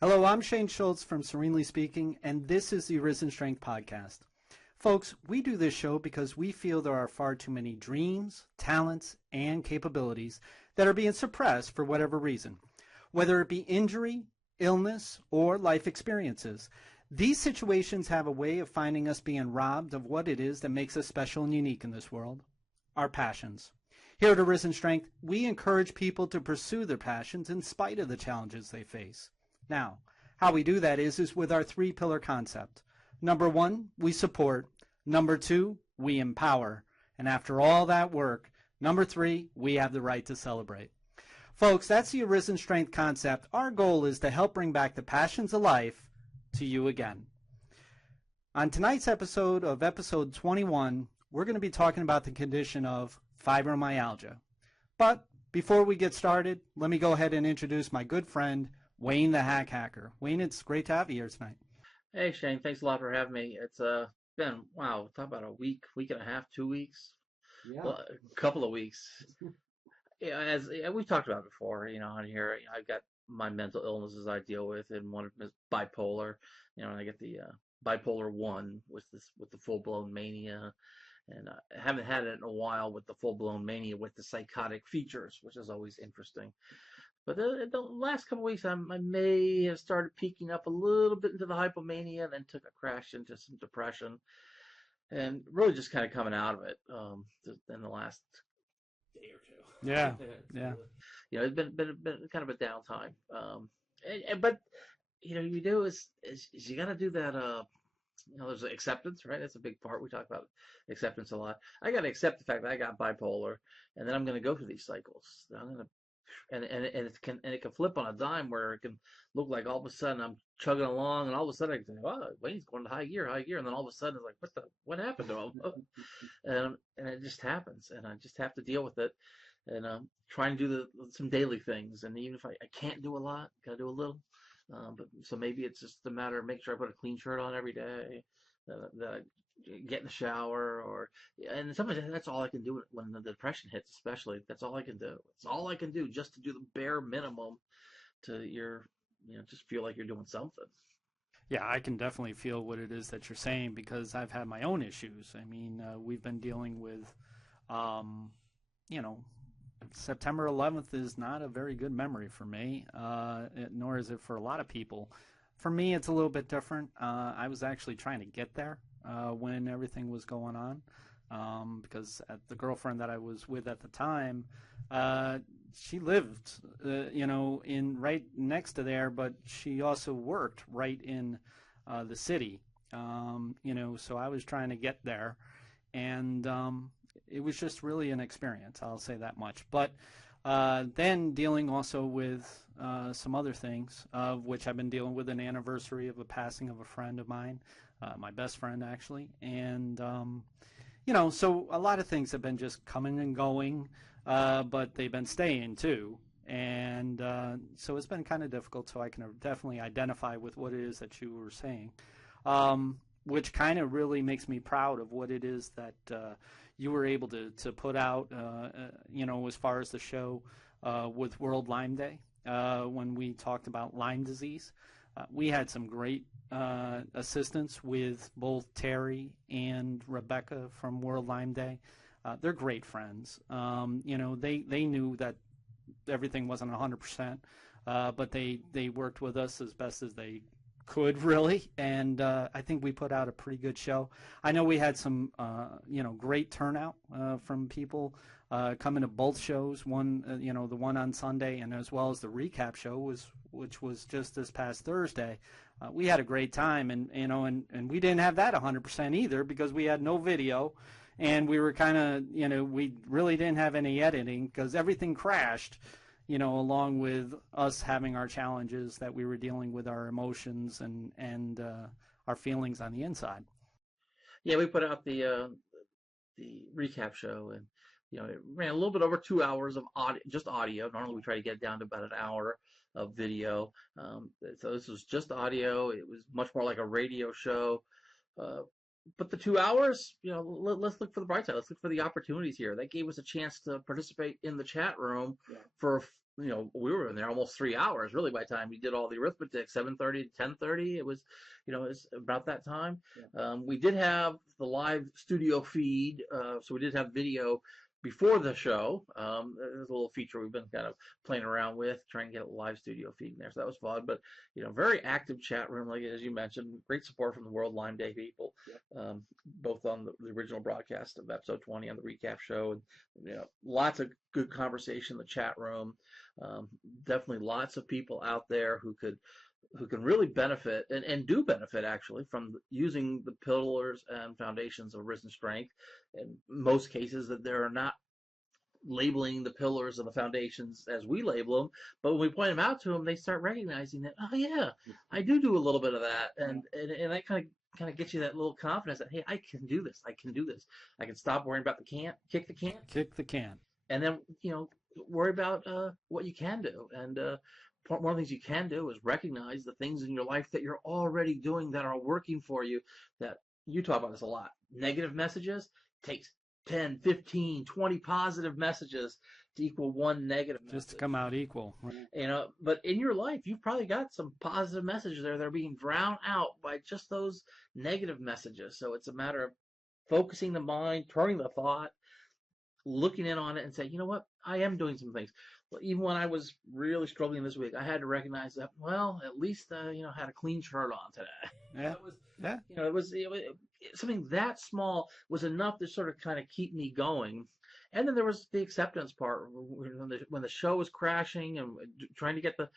Hello, I'm Shane Schultz from Serenely Speaking, and this is the Arisen Strength podcast. Folks, we do this show because we feel there are far too many dreams, talents, and capabilities that are being suppressed for whatever reason. Whether it be injury, illness, or life experiences, these situations have a way of finding us being robbed of what it is that makes us special and unique in this world, our passions. Here at Arisen Strength, we encourage people to pursue their passions in spite of the challenges they face. Now, how we do that is with our three-pillar concept. Number one, we support. Number two, we empower. And after all that work, number three, we have the right to celebrate. Folks, that's the Arisen Strength concept. Our goal is to help bring back the passions of life to you again. On tonight's episode of episode 21, we're going to be talking about the condition of fibromyalgia. But before we get started, let me go ahead and introduce my good friend, Wayne the Hack Hacker. Wayne, it's great to have you here tonight. Hey Shane, thanks a lot for having me. It's been, wow, talk about a week and a half, 2 weeks, well, a couple of weeks. Yeah, as we've talked about before, on here, I've got my mental illnesses I deal with, and one of them is bipolar. And I get the bipolar 1 with the full-blown mania, and I haven't had it in a while with the full-blown mania with the psychotic features, which is always interesting. But the last couple of weeks, I may have started peaking up a little bit into the hypomania, and then took a crash into some depression, and really just kind of coming out of it in the last day or two. Yeah. It's been kind of a downtime. But you do is you got to do that. There's acceptance, right? That's a big part. We talk about acceptance a lot. I got to accept the fact that I got bipolar, and then I'm going to go through these cycles. I'm going to and it can flip on a dime where it can look like all of a sudden I'm chugging along, and all of a sudden I can say, "Oh, Wayne's going to high gear," and then all of a sudden it's like, what happened to him? and it just happens, and I just have to deal with it, and trying to do some daily things, and even if I can't do a lot, gotta do a little. But so maybe it's just a matter of making sure I put a clean shirt on every day, that I get in the shower, and sometimes that's all I can do when the depression hits, especially. That's all I can do. It's all I can do, just to do the bare minimum to just feel like you're doing something. Yeah, I can definitely feel what it is that you're saying, because I've had my own issues. I mean, we've been dealing with, September 11th is not a very good memory for me, nor is it for a lot of people. For me, it's a little bit different. I was actually trying to get there when everything was going on, because the girlfriend that I was with at the time, she lived, in right next to there, but she also worked right in the city, so I was trying to get there, and it was just really an experience, I'll say that much. But then dealing also with some other things, of which I've been dealing with an anniversary of a passing of a friend of mine, my best friend actually, and so a lot of things have been just coming and going, but they've been staying too, and so it's been kind of difficult. So I can definitely identify with what it is that you were saying, which kind of really makes me proud of what it is that you were able to put out, as far as the show with World Lyme Day, when we talked about Lyme disease. We had some great assistance with both Terry and Rebecca from World Lyme Day. They're great friends. They knew that everything wasn't 100%, but they worked with us as best as they could, really, and I think we put out a pretty good show. I know we had some great turnout from people coming to both shows, one the one on Sunday, and as well as the recap show, which was just this past Thursday. We had a great time, and we didn't have that 100% either, because we had no video, and we were kind of, we really didn't have any editing, because everything crashed, along with us having our challenges that we were dealing with, our emotions and our feelings on the inside. Yeah, we put out the recap show, and it ran a little bit over 2 hours of just audio. Normally we try to get it down to about an hour of video. So this was just audio. It was much more like a radio show. But the 2 hours, let's look for the bright side. Let's look for the opportunities here. That gave us a chance to participate in the chat room for we were in there almost 3 hours, really, by the time we did all the arithmetic, 7:30 to 10:30. It was, it was about that time. Yeah. We did have the live studio feed, so we did have video before the show. There's a little feature we've been kind of playing around with, trying to get a live studio feed in there. So that was fun. But, very active chat room, like as you mentioned, great support from the World Lyme Day people, both on the original broadcast of episode 20 on the recap show. And, lots of good conversation in the chat room. Definitely lots of people out there who can really benefit and do benefit actually from using the pillars and foundations of Arisen Strength. In most cases, that they're not labeling the pillars and the foundations as we label them, but when we point them out to them, they start recognizing that, oh yeah, I do a little bit of that, and that kind of gets you that little confidence that, hey, I can do this, I can stop worrying about the can't, kick the can, and then worry about what you can do. And one of the things you can do is recognize the things in your life that you're already doing that are working for you. That you talk about this a lot. Negative messages takes 10, 15, 20 positive messages to equal one negative message. Just to come out equal. But in your life, you've probably got some positive messages there that are being drowned out by just those negative messages. So it's a matter of focusing the mind, turning the thought, looking in on it and say, you know what, I am doing some things. Even when I was really struggling this week, I had to recognize that, well, at least, I had a clean shirt on today. Yeah. It was something that small was enough to sort of kind of keep me going. And then there was the acceptance part when the show was crashing and trying to get the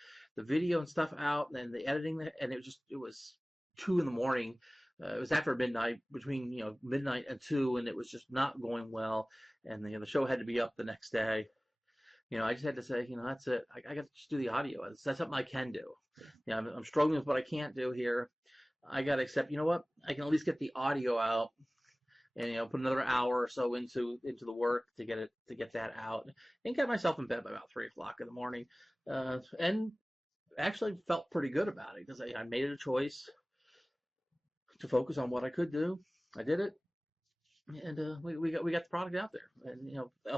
video and stuff out and the editing, and it was 2 in the morning. It was after midnight, between midnight and 2, and it was just not going well. And the show had to be up the next day. I just had to say, that's it. I got to just do the audio. That's something I can do. I'm struggling with what I can't do here. I got to accept, what? I can at least get the audio out and, put another hour or so into the work to get that out and get myself in bed by about 3 o'clock in the morning. And actually felt pretty good about it because I made it a choice to focus on what I could do. I did it. And we got the product out there, and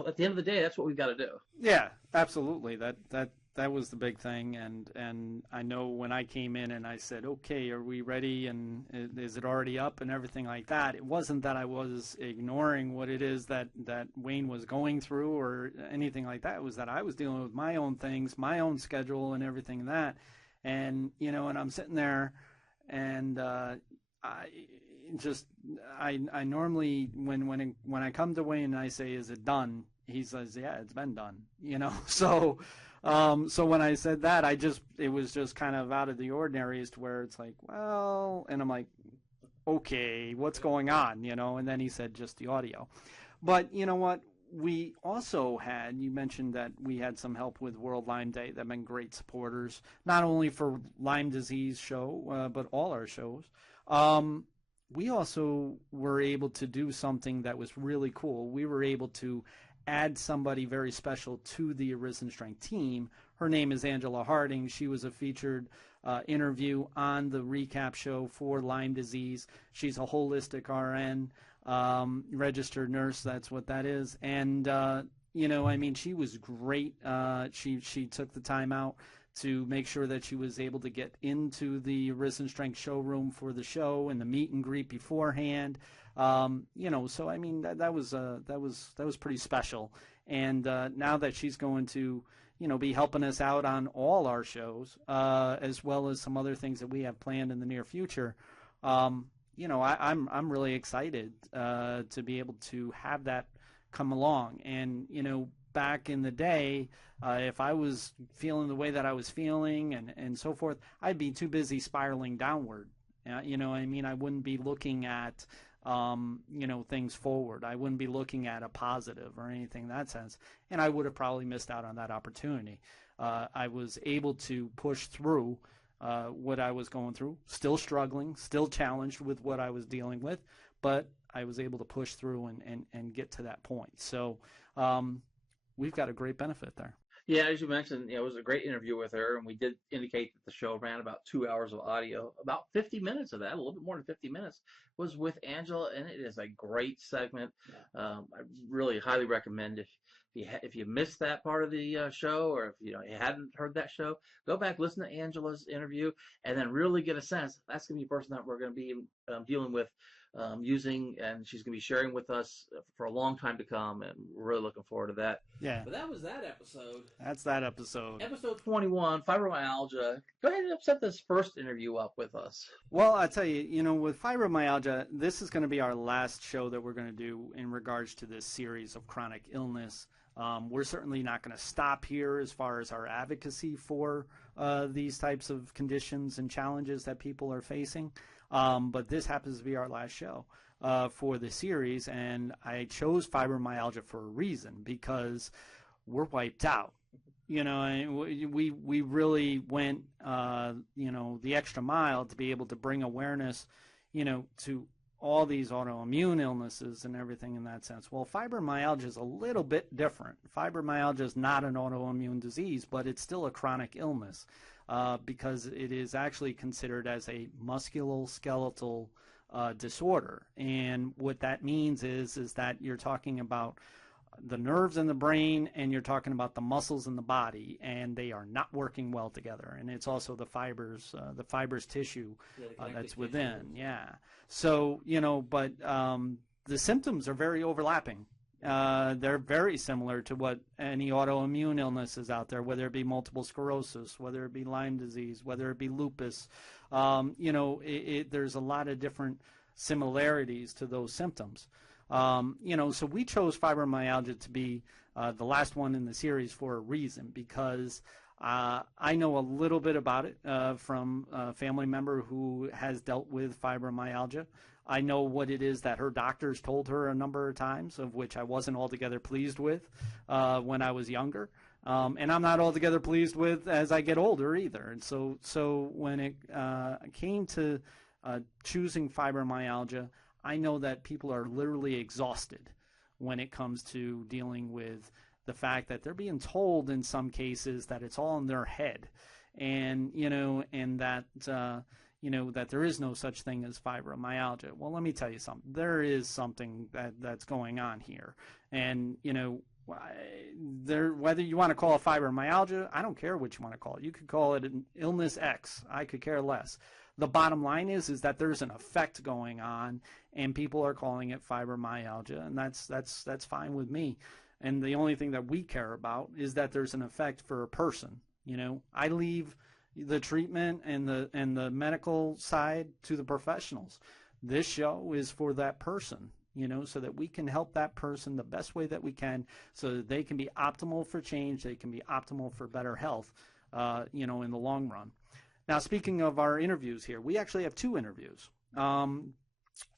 at the end of the day, that's what we've got to do. Yeah, absolutely. That was the big thing, and I know when I came in and I said, okay, are we ready, and is it already up, and everything like that. It wasn't that I was ignoring what it is that Wayne was going through or anything like that. It was that I was dealing with my own things, my own schedule, and everything that, and and I'm sitting there, and I normally when I come to Wayne and I say, is it done? He says, yeah, it's been done. So when I said that, it was just kind of out of the ordinary as to where it's like, well, and I'm like, okay, what's going on? And then he said just the audio. But you know what? We also had, you mentioned that we had some help with World Lyme Day. They've been great supporters, not only for Lyme disease show, but all our shows. We also were able to do something that was really cool. We were able to add somebody very special to the Arisen Strength team. Her name is Angela Harding. She was a featured interview on the recap show for Lyme disease. She's a holistic RN, registered nurse. That's what that is. And, she was great. She took the time out to make sure that she was able to get into the Arisen Strength showroom for the show and the meet and greet beforehand. So that was pretty special. And now that she's going to, be helping us out on all our shows, as well as some other things that we have planned in the near future, I'm really excited to be able to have that come along. And back in the day, if I was feeling the way that I was feeling and so forth, I'd be too busy spiraling downward. I wouldn't be looking at, things forward. I wouldn't be looking at a positive or anything in that sense. And I would have probably missed out on that opportunity. I was able to push through what I was going through, still struggling, still challenged with what I was dealing with, but I was able to push through and get to that point. So, we've got a great benefit there. Yeah, as you mentioned, it was a great interview with her, and we did indicate that the show ran about 2 hours of audio. About 50 minutes of that, a little bit more than 50 minutes, was with Angela, and it is a great segment. I really highly recommend if you missed that part of the show, or if you hadn't heard that show, go back, listen to Angela's interview, and then really get a sense. That's going to be a person that we're going to be dealing with using, and she's going to be sharing with us for a long time to come, and we're really looking forward to that. Yeah, But that was that episode. that's that episode. Episode 21, Fibromyalgia. Go ahead and set this first interview up with us. Well, I tell you, with fibromyalgia, this is going to be our last show that we're going to do in regards to this series of chronic illness. We're certainly not going to stop here as far as our advocacy for these types of conditions and challenges that people are facing. But this happens to be our last show for the series, and I chose fibromyalgia for a reason, because we're wiped out. We really went the extra mile to be able to bring awareness to all these autoimmune illnesses and everything in that sense. Well, fibromyalgia is a little bit different. Fibromyalgia is not an autoimmune disease, but it's still a chronic illness because it is actually considered as a musculoskeletal disorder. And what that means is that you're talking about the nerves in the brain, and you're talking about the muscles in the body, and they are not working well together. And it's also the fibrous tissue that's within. Tissues. Yeah. So, but the symptoms are very overlapping. They're very similar to what any autoimmune illness is out there, whether it be multiple sclerosis, whether it be Lyme disease, whether it be lupus. There's a lot of different similarities to those symptoms. So we chose fibromyalgia to be the last one in the series for a reason, because I know a little bit about it from a family member who has dealt with fibromyalgia. I know what it is that her doctors told her a number of times, of which I wasn't altogether pleased with when I was younger. And I'm not altogether pleased with as I get older either. And so when it came to choosing fibromyalgia, I know that people are literally exhausted when it comes to dealing with the fact that they're being told in some cases that it's all in their head, and that that there is no such thing as fibromyalgia. Well, let me tell you something. There is something that's going on here, and whether you want to call it fibromyalgia, I don't care what you want to call it. You could call it an illness X. I could care less. The bottom line is that there's an effect going on, and people are calling it fibromyalgia, and that's fine with me. And the only thing that we care about is that there's an effect for a person. I leave the treatment and the medical side to the professionals. This show is for that person, so that we can help that person the best way that we can, so that they can be optimal for change, they can be optimal for better health, in the long run. Now, speaking of our interviews here, we actually have two interviews.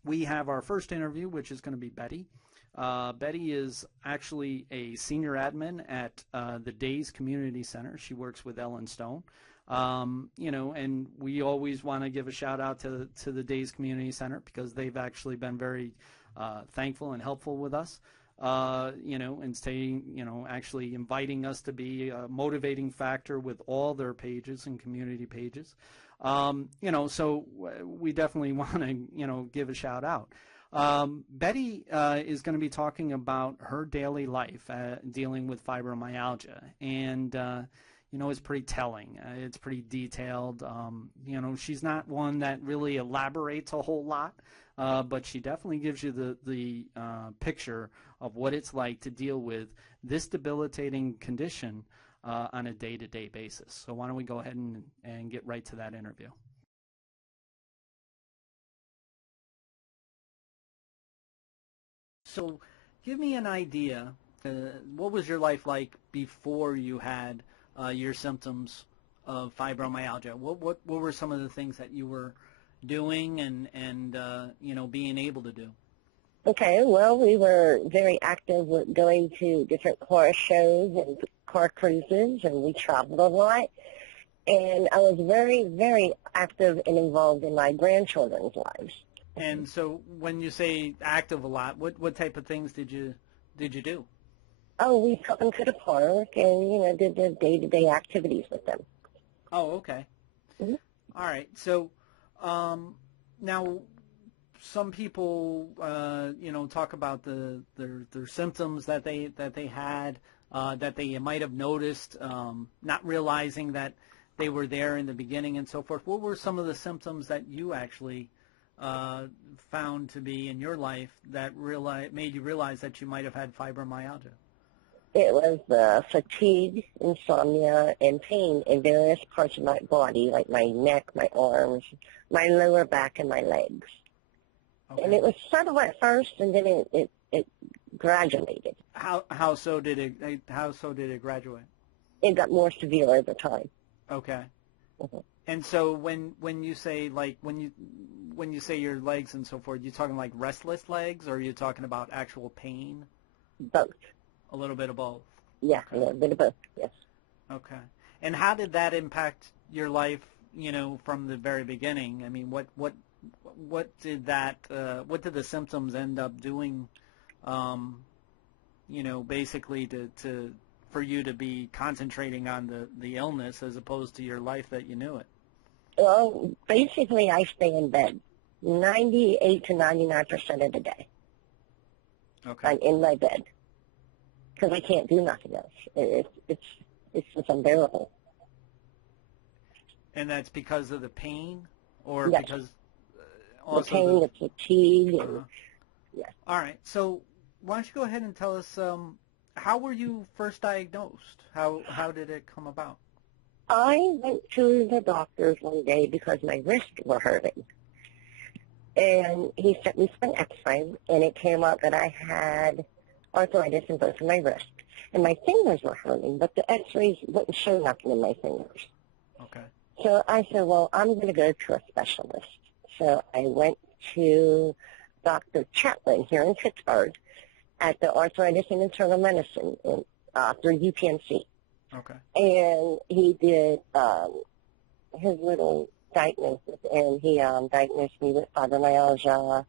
We have our first interview, which is going to be Betty. Betty is actually a senior admin at the Days Community Center. She works with Ellen Stone. And we always want to give a shout out to the Days Community Center, because they've actually been very thankful and helpful with us. And staying, actually inviting us to be a motivating factor with all their pages and community pages. So we definitely want to, give a shout out. Betty is going to be talking about her daily life dealing with fibromyalgia, and it's pretty telling. It's pretty detailed. She's not one that really elaborates a whole lot, but she definitely gives you the picture of what it's like to deal with this debilitating condition on a day-to-day basis. So why don't we go ahead and get right to that interview. So give me an idea, what was your life like before you had your symptoms of fibromyalgia? What were some of the things that you were doing and being able to do? Okay, well, we were very active with going to different car shows and car cruises, and we traveled a lot. And I was very, very active and involved in my grandchildren's lives. And so when you say active a lot, what type of things did you do? Oh, we took them to the park and, did the day-to-day activities with them. Oh, okay. Mm-hmm. All right. So, now some people, talk about their symptoms that they had, that they might have noticed, not realizing that they were there in the beginning and so forth. What were some of the symptoms that you actually found to be in your life that made you realize that you might have had fibromyalgia? It was fatigue, insomnia, and pain in various parts of my body, like my neck, my arms, my lower back, and my legs. Okay. And it was subtle at first, and then it graduated. How so did it graduate? It got more severe over time. Okay. Mm-hmm. And so when you say when you say your legs and so forth, you talking like restless legs, or are you talking about actual pain? Both. A little bit of both. Yeah, Okay. a little bit of both, yes. Okay. And how did that impact your life, from the very beginning? I mean, what did what did the symptoms end up doing, basically to for you to be concentrating on the illness as opposed to your life that you knew it? Well, basically, I stay in bed 98 to 99% of the day. Okay. I'm in my bed because I can't do nothing else. It's just unbearable. And that's because of the pain, or Yes. because The pain, the fatigue, and yes. All right. So why don't you go ahead and tell us how were you first diagnosed? How did it come about? I went to the doctor's one day because my wrists were hurting. And he sent me for an x-ray, and it came out that I had arthritis in both of my wrists. And my fingers were hurting, but the x-rays wouldn't show nothing in my fingers. Okay. So I said, well, I'm going to go to a specialist. So I went to Dr. Chaplin here in Pittsburgh at the Arthritis and Internal Medicine through UPMC. Okay. And he did his little diagnosis, and he diagnosed me with fibromyalgia,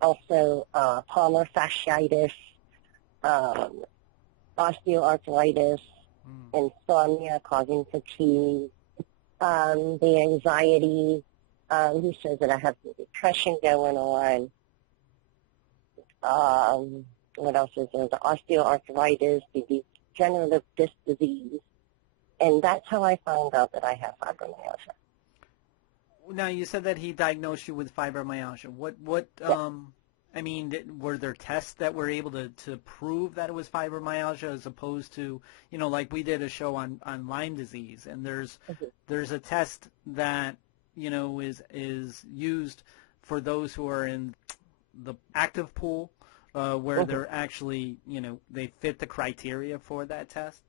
also palmar fasciitis, osteoarthritis, insomnia causing fatigue, the anxiety. He says that I have depression going on. What else is there? The osteoarthritis, the degenerative disc disease. And that's how I found out that I have fibromyalgia. Now, you said that he diagnosed you with fibromyalgia. What I mean, were there tests that were able to prove that it was fibromyalgia, as opposed to, like we did a show on Lyme disease, and there's a test that, is used for those who are in the active pool, where they're actually, they fit the criteria for that test.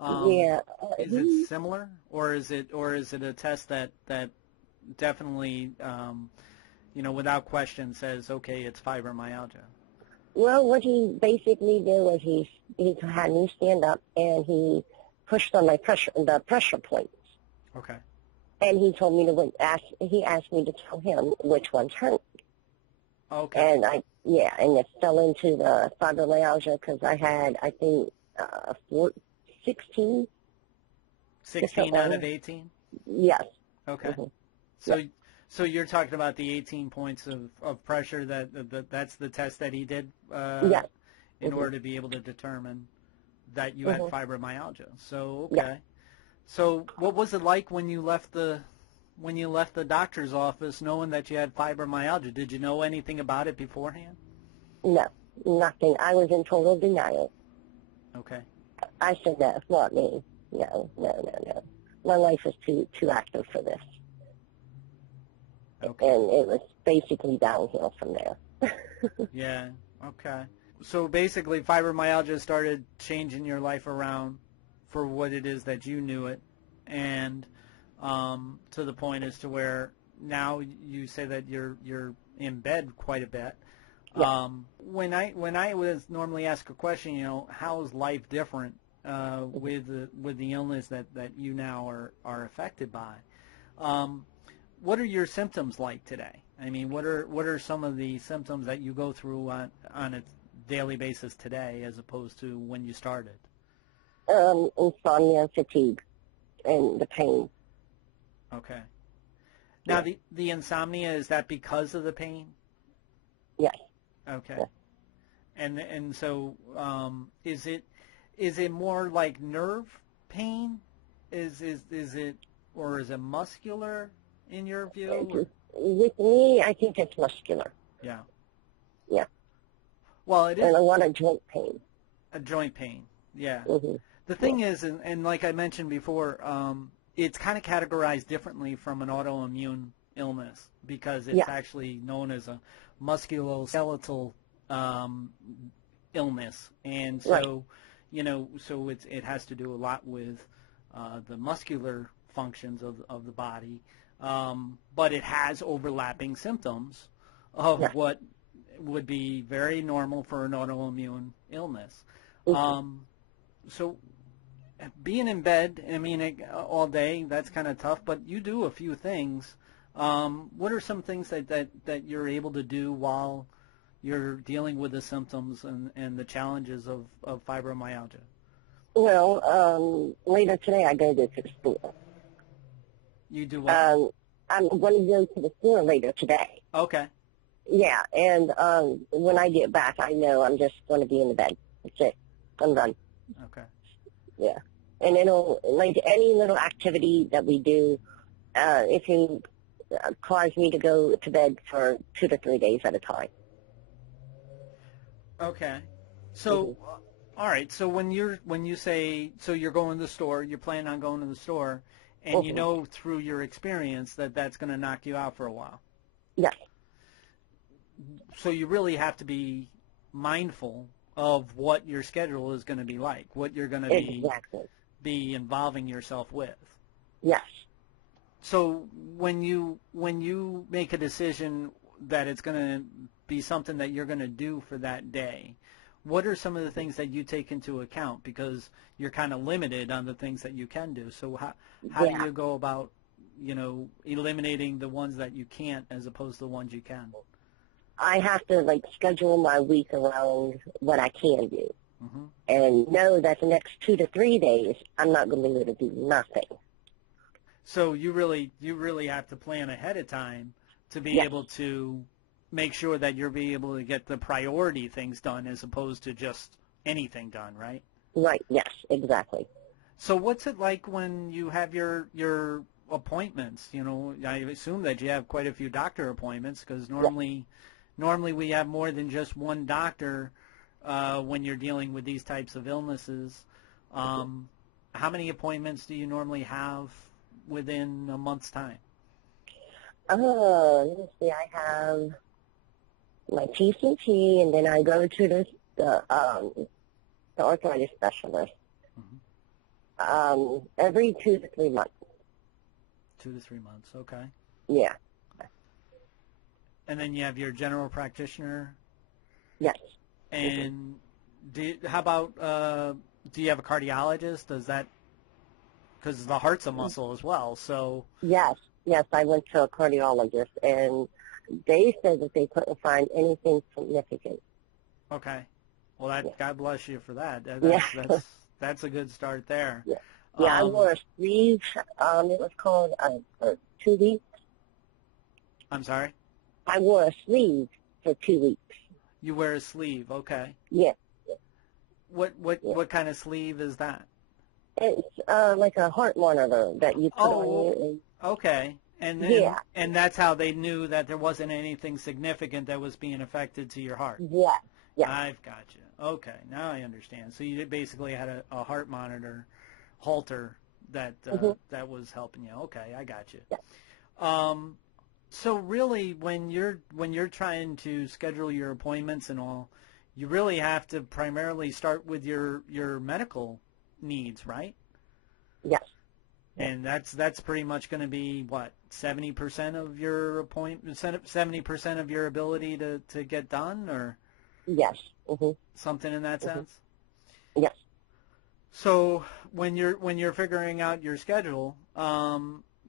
Yeah. Is it similar, or is it a test that definitely, without question says, okay, it's fibromyalgia? Well, what he basically did was he had me stand up, and he pushed on the pressure points. Okay. And he told me he asked me to tell him which ones hurt. Okay. And and it fell into the fibromyalgia because I had, I think, 16. 16 out of 18? Yes. Okay. Mm-hmm. So you're talking about the 18 points of pressure that's the test that he did Yes. in order to be able to determine that you had fibromyalgia. So, okay. Yeah. So what was it like when you left the doctor's office knowing that you had fibromyalgia? Did you know anything about it beforehand? No, nothing. I was in total denial. Okay. I said, that's not me. No. My life is too active for this. Okay. And it was basically downhill from there. Yeah, okay. So basically fibromyalgia started changing your life around for what it is that you knew it, and to the point as to where now you say that you're in bed quite a bit. Yeah. When I was normally asked a question, how is life different with the illness that you now are affected by? What are your symptoms like today? I mean, what are some of the symptoms that you go through on a daily basis today as opposed to when you started? Insomnia, fatigue, and the pain. Okay. Now, the insomnia, is that because of the pain? Yes. Okay. Yes. And so is it more like nerve pain? Is it, or is it muscular in your view? With me, I think it's muscular. Yeah. Yeah. Well, it is. And a lot of joint pain. A joint pain. Yeah. Mm-hmm. The thing is, and like I mentioned before, it's kind of categorized differently from an autoimmune illness because it's actually known as a musculoskeletal illness, and so so it has to do a lot with the muscular functions of the body, but it has overlapping symptoms of what would be very normal for an autoimmune illness. So being in bed, I mean, all day, that's kind of tough, but you do a few things. What are some things that you're able to do while you're dealing with the symptoms and the challenges of fibromyalgia? Well, later today I go to the store. You do what? I'm going to go to the store later today. Okay. Yeah, and when I get back, I know I'm just going to be in the bed. That's it. I'm done. Okay. Yeah. And it'll, like any little activity that we do, it can cause me to go to bed for 2 to 3 days at a time. Okay. So, all right. So when you say, so you're going to the store, you're planning on going to the store, and you know through your experience that that's going to knock you out for a while. Yes. So you really have to be mindful of what your schedule is going to be like, what you're going to be involving yourself with. Yes. So when you make a decision that it's going to be something that you're going to do for that day, what are some of the things that you take into account? Because you're kind of limited on the things that you can do. So how do you go about, eliminating the ones that you can't as opposed to the ones you can? I have to, schedule my week around what I can do. And know that the next 2 to 3 days, I'm not going to be able to do nothing. So you really have to plan ahead of time to be able to make sure that you'll be able to get the priority things done as opposed to just anything done, right? Right, yes, exactly. So what's it like when you have your appointments? I assume that you have quite a few doctor appointments because normally we have more than just one doctor when you're dealing with these types of illnesses. How many appointments do you normally have within a month's time? Let me see. I have my TCT, and then I go to the arthritis specialist every 2 to 3 months. 2 to 3 months, okay. Yeah. And then you have your general practitioner? Yes. And do you have a cardiologist? Does that, because the heart's a muscle as well, so. Yes, I went to a cardiologist, and they said that they couldn't find anything significant. Okay. Well, God bless you for that. That's a good start there. Yeah, I wore a sleeve. It was called for 2 weeks. I'm sorry? I wore a sleeve for 2 weeks. You wear a sleeve, okay. Yeah. What kind of sleeve is that? It's like a heart monitor that you put on you. Okay. And that's how they knew that there wasn't anything significant that was being affected to your heart. Yeah. I've got you. Okay, now I understand. So you basically had a heart monitor halter that was helping you. Okay, I got you. Yeah. So really, when you're trying to schedule your appointments and all, you really have to primarily start with your medical needs, right? Yes. And that's pretty much going to be what, 70% of your 70% of your ability to get done, or yes, something in that sense. Yes. So when you're figuring out your schedule,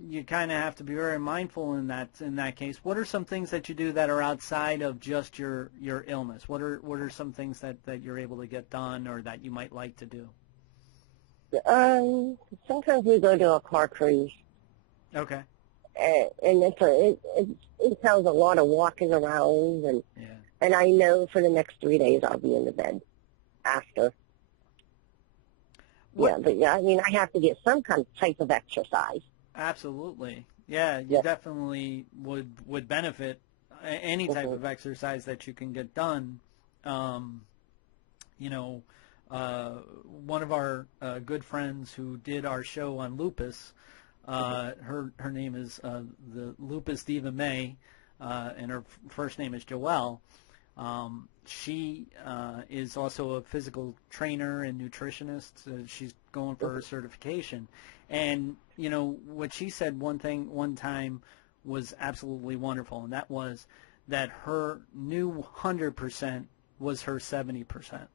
you kind of have to be very mindful in that case. What are some things that you do that are outside of just your illness? What are some things that you're able to get done or that you might like to do? Sometimes we go to a car cruise. Okay. And it entails a lot of walking around, and I know for the next 3 days I'll be in the bed after. What? Yeah, but yeah, I mean, I have to get some kind of type of exercise. Absolutely. Yeah, you definitely would benefit any type of exercise that you can get done. You know, one of our good friends who did our show on lupus, her name is the Lupus Diva May, and her first name is Joelle. She is also a physical trainer and nutritionist. She's going for her certification. And, you know, what she said one time was absolutely wonderful, and that was that her new 100% was her 70%.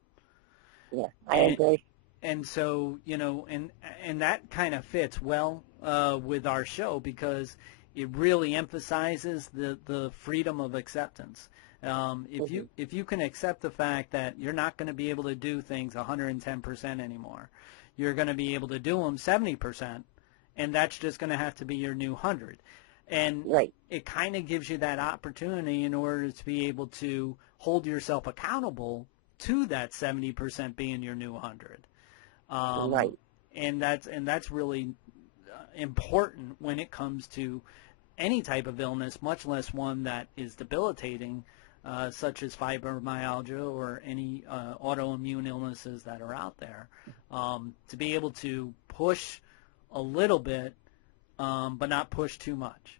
Yeah, I agree. And so, you know, and that kind of fits well with our show because it really emphasizes the freedom of acceptance. If you can accept the fact that you're not going to be able to do things 110% anymore, you're going to be able to do them 70%, and that's just going to have to be your new 100. And it kind of gives you that opportunity in order to be able to hold yourself accountable to that 70% being your new 100. And that's really important when it comes to any type of illness, much less one that is debilitating, such as fibromyalgia or any autoimmune illnesses that are out there. To be able to push a little bit, but not push too much.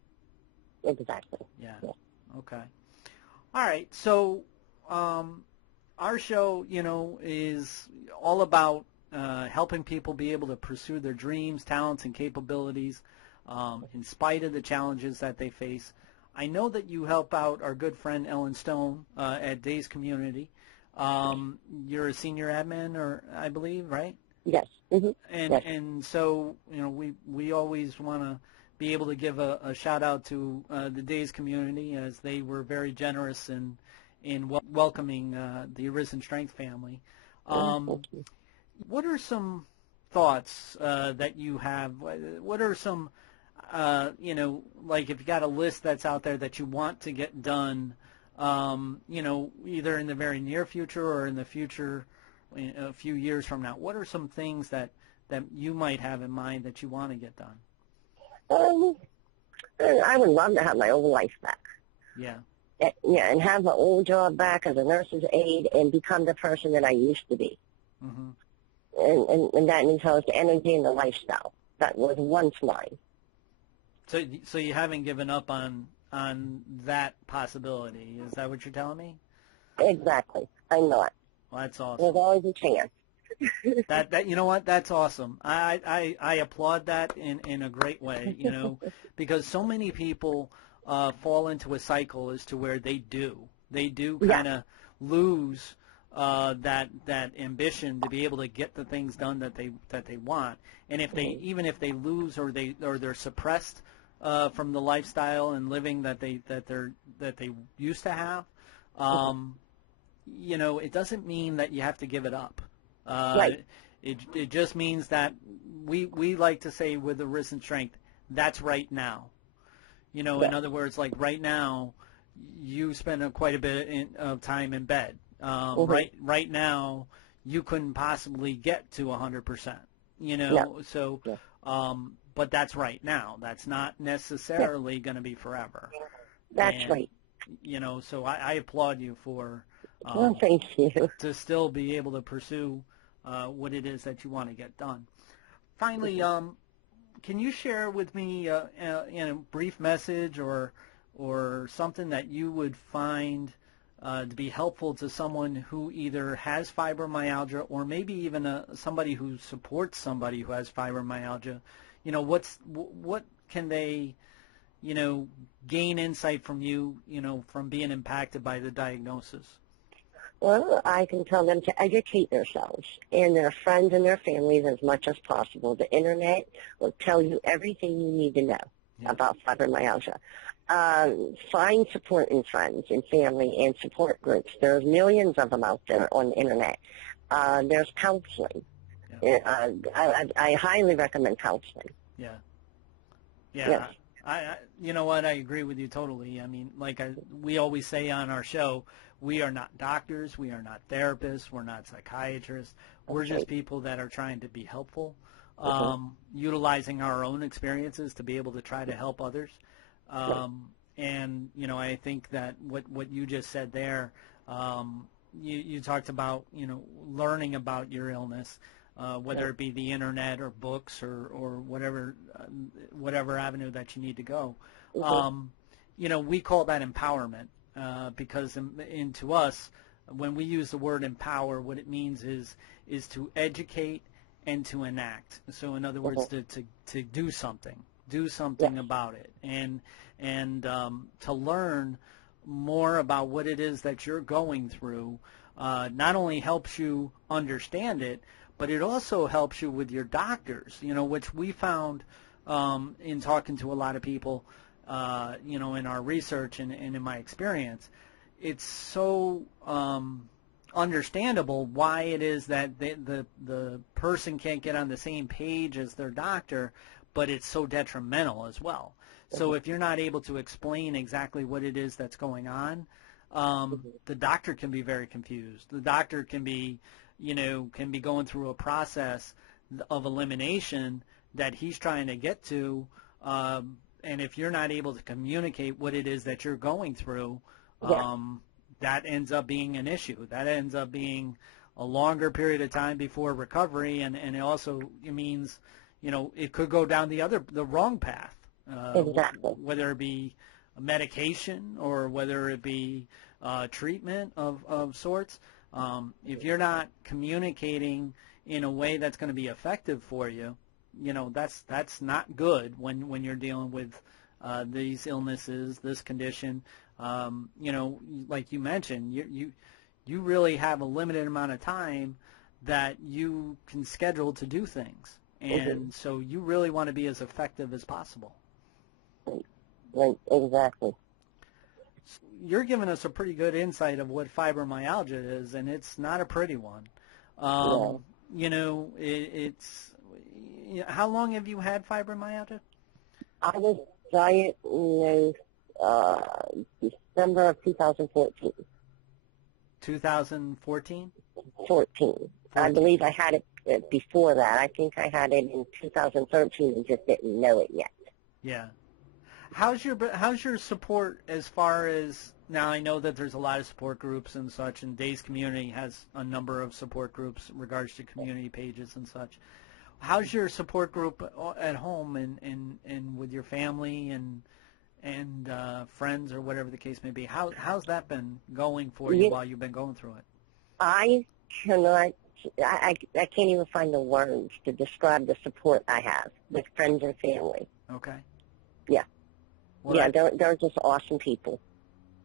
Exactly. Yeah. Okay. All right. So our show, you know, is all about helping people be able to pursue their dreams, talents, and capabilities in spite of the challenges that they face. I know that you help out our good friend Ellen Stone at Days Community. You're a senior admin, or I believe, right? Yes. Mm-hmm. And so, you know, we always want to be able to give a shout out to the Days Community, as they were very generous in welcoming the Arisen Strength family. What are some thoughts that you have? What are some, you know, like if you got a list that's out there that you want to get done, you know, either in the very near future or in the future, a few years from now, what are some things that you might have in mind that you want to get done? I would love to have my old life back. Yeah. Yeah, and have my old job back as a nurse's aide and become the person that I used to be. Mm-hmm. And that entails the energy and the lifestyle that was once mine. So you haven't given up on that possibility. Is that what you're telling me? Exactly. I'm not. Well, that's awesome. There's always a chance. that you know what? That's awesome. I applaud that in a great way, you know, because so many people fall into a cycle as to where they do kind of lose that ambition to be able to get the things done that they want. And if they even if they lose or they're suppressed from the lifestyle and living that they used to have, you know, it doesn't mean that you have to give it up. It just means that we like to say with Arisen Strength, that's right now. You know, in other words, like right now, you spend quite a bit of time in bed. Right now, you couldn't possibly get to 100%. You know, so but that's right now. That's not necessarily going to be forever. That's right. You know, so I applaud you for thank you. to still be able to pursue what it is that you want to get done. Finally, can you share with me in a brief message or something that you would find to be helpful to someone who either has fibromyalgia or maybe even somebody who supports somebody who has fibromyalgia? You know, what can they, you know, gain insight from you, you know, from being impacted by the diagnosis? Well, I can tell them to educate themselves and their friends and their families as much as possible. The Internet will tell you everything you need to know. about fibromyalgia. Find support in friends and family and support groups. There's millions of them out there on the internet. There's counseling. Yeah. I highly recommend counseling. Yeah. Yeah. Yes. You know what? I agree with you totally. I mean, like we always say on our show, we are not doctors, we are not therapists, we're not psychiatrists. We're just people that are trying to be helpful, utilizing our own experiences to be able to try to help others. And, you know, I think that what you just said there, you talked about, you know, learning about your illness, whether it be the internet or books or whatever avenue that you need to go. You know, we call that empowerment because to us, when we use the word empower, what it means is to educate and to enact. So in other words, to do something about it, and to learn more about what it is that you're going through. Not only helps you understand it, but it also helps you with your doctors, you know, which we found in talking to a lot of people, you know, in our research and in my experience. It's so understandable why it is that the person can't get on the same page as their doctor, but it's so detrimental as well. So if you're not able to explain exactly what it is that's going on, the doctor can be very confused. The doctor can be going through a process of elimination that he's trying to get to, and if you're not able to communicate what it is that you're going through, that ends up being an issue. That ends up being a longer period of time before recovery, and it means, you know, it could go down the wrong path, whether it be a medication or whether it be treatment of sorts. If you're not communicating in a way that's going to be effective for you, you know, that's not good when you're dealing with these illnesses, this condition. You know, like you mentioned, you really have a limited amount of time that you can schedule to do things, and so you really want to be as effective as possible. Right, exactly. You're giving us a pretty good insight of what fibromyalgia is, and it's not a pretty one. You know, it's how long have you had fibromyalgia? I was diagnosed December of 2014. 2014? 14. I believe I had it before that. I think I had it in 2013 and just didn't know it yet. Yeah. How's your support as far as, now I know that there's a lot of support groups and such, and Days Community has a number of support groups in regards to community pages and such. How's your support group at home and with your family and friends or whatever the case may be? How's that been going for you while you've been going through it? I can't even find the words to describe the support I have with friends and family. Okay. Yeah. Well, yeah, they're just awesome people.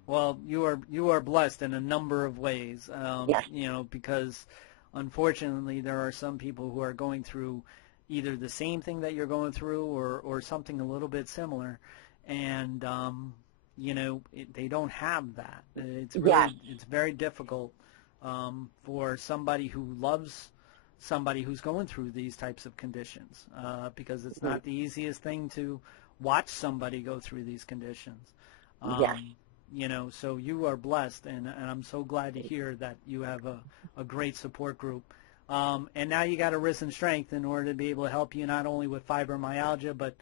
Well, you are blessed in a number of ways. Yes. You know, because unfortunately there are some people who are going through either the same thing that you're going through or something a little bit similar, and you know, they don't have that. It's really, it's very difficult for somebody who loves somebody who's going through these types of conditions, because it's not the easiest thing to watch somebody go through these conditions. You know, so you are blessed, and I'm so glad to hear that you have a great support group. And now you got Arisen Strength in order to be able to help you not only with fibromyalgia, but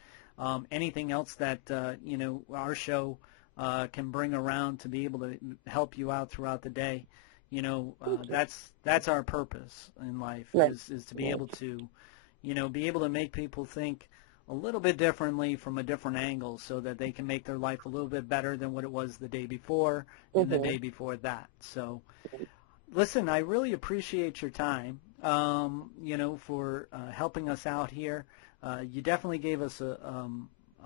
anything else that, you know, our show can bring around to be able to help you out throughout the day. You know, that's our purpose in life, is to be able to, you know, be able to make people think a little bit differently from a different angle so that they can make their life a little bit better than what it was the day before and the day before that. So, listen, I really appreciate your time, you know, for helping us out here. You definitely gave us a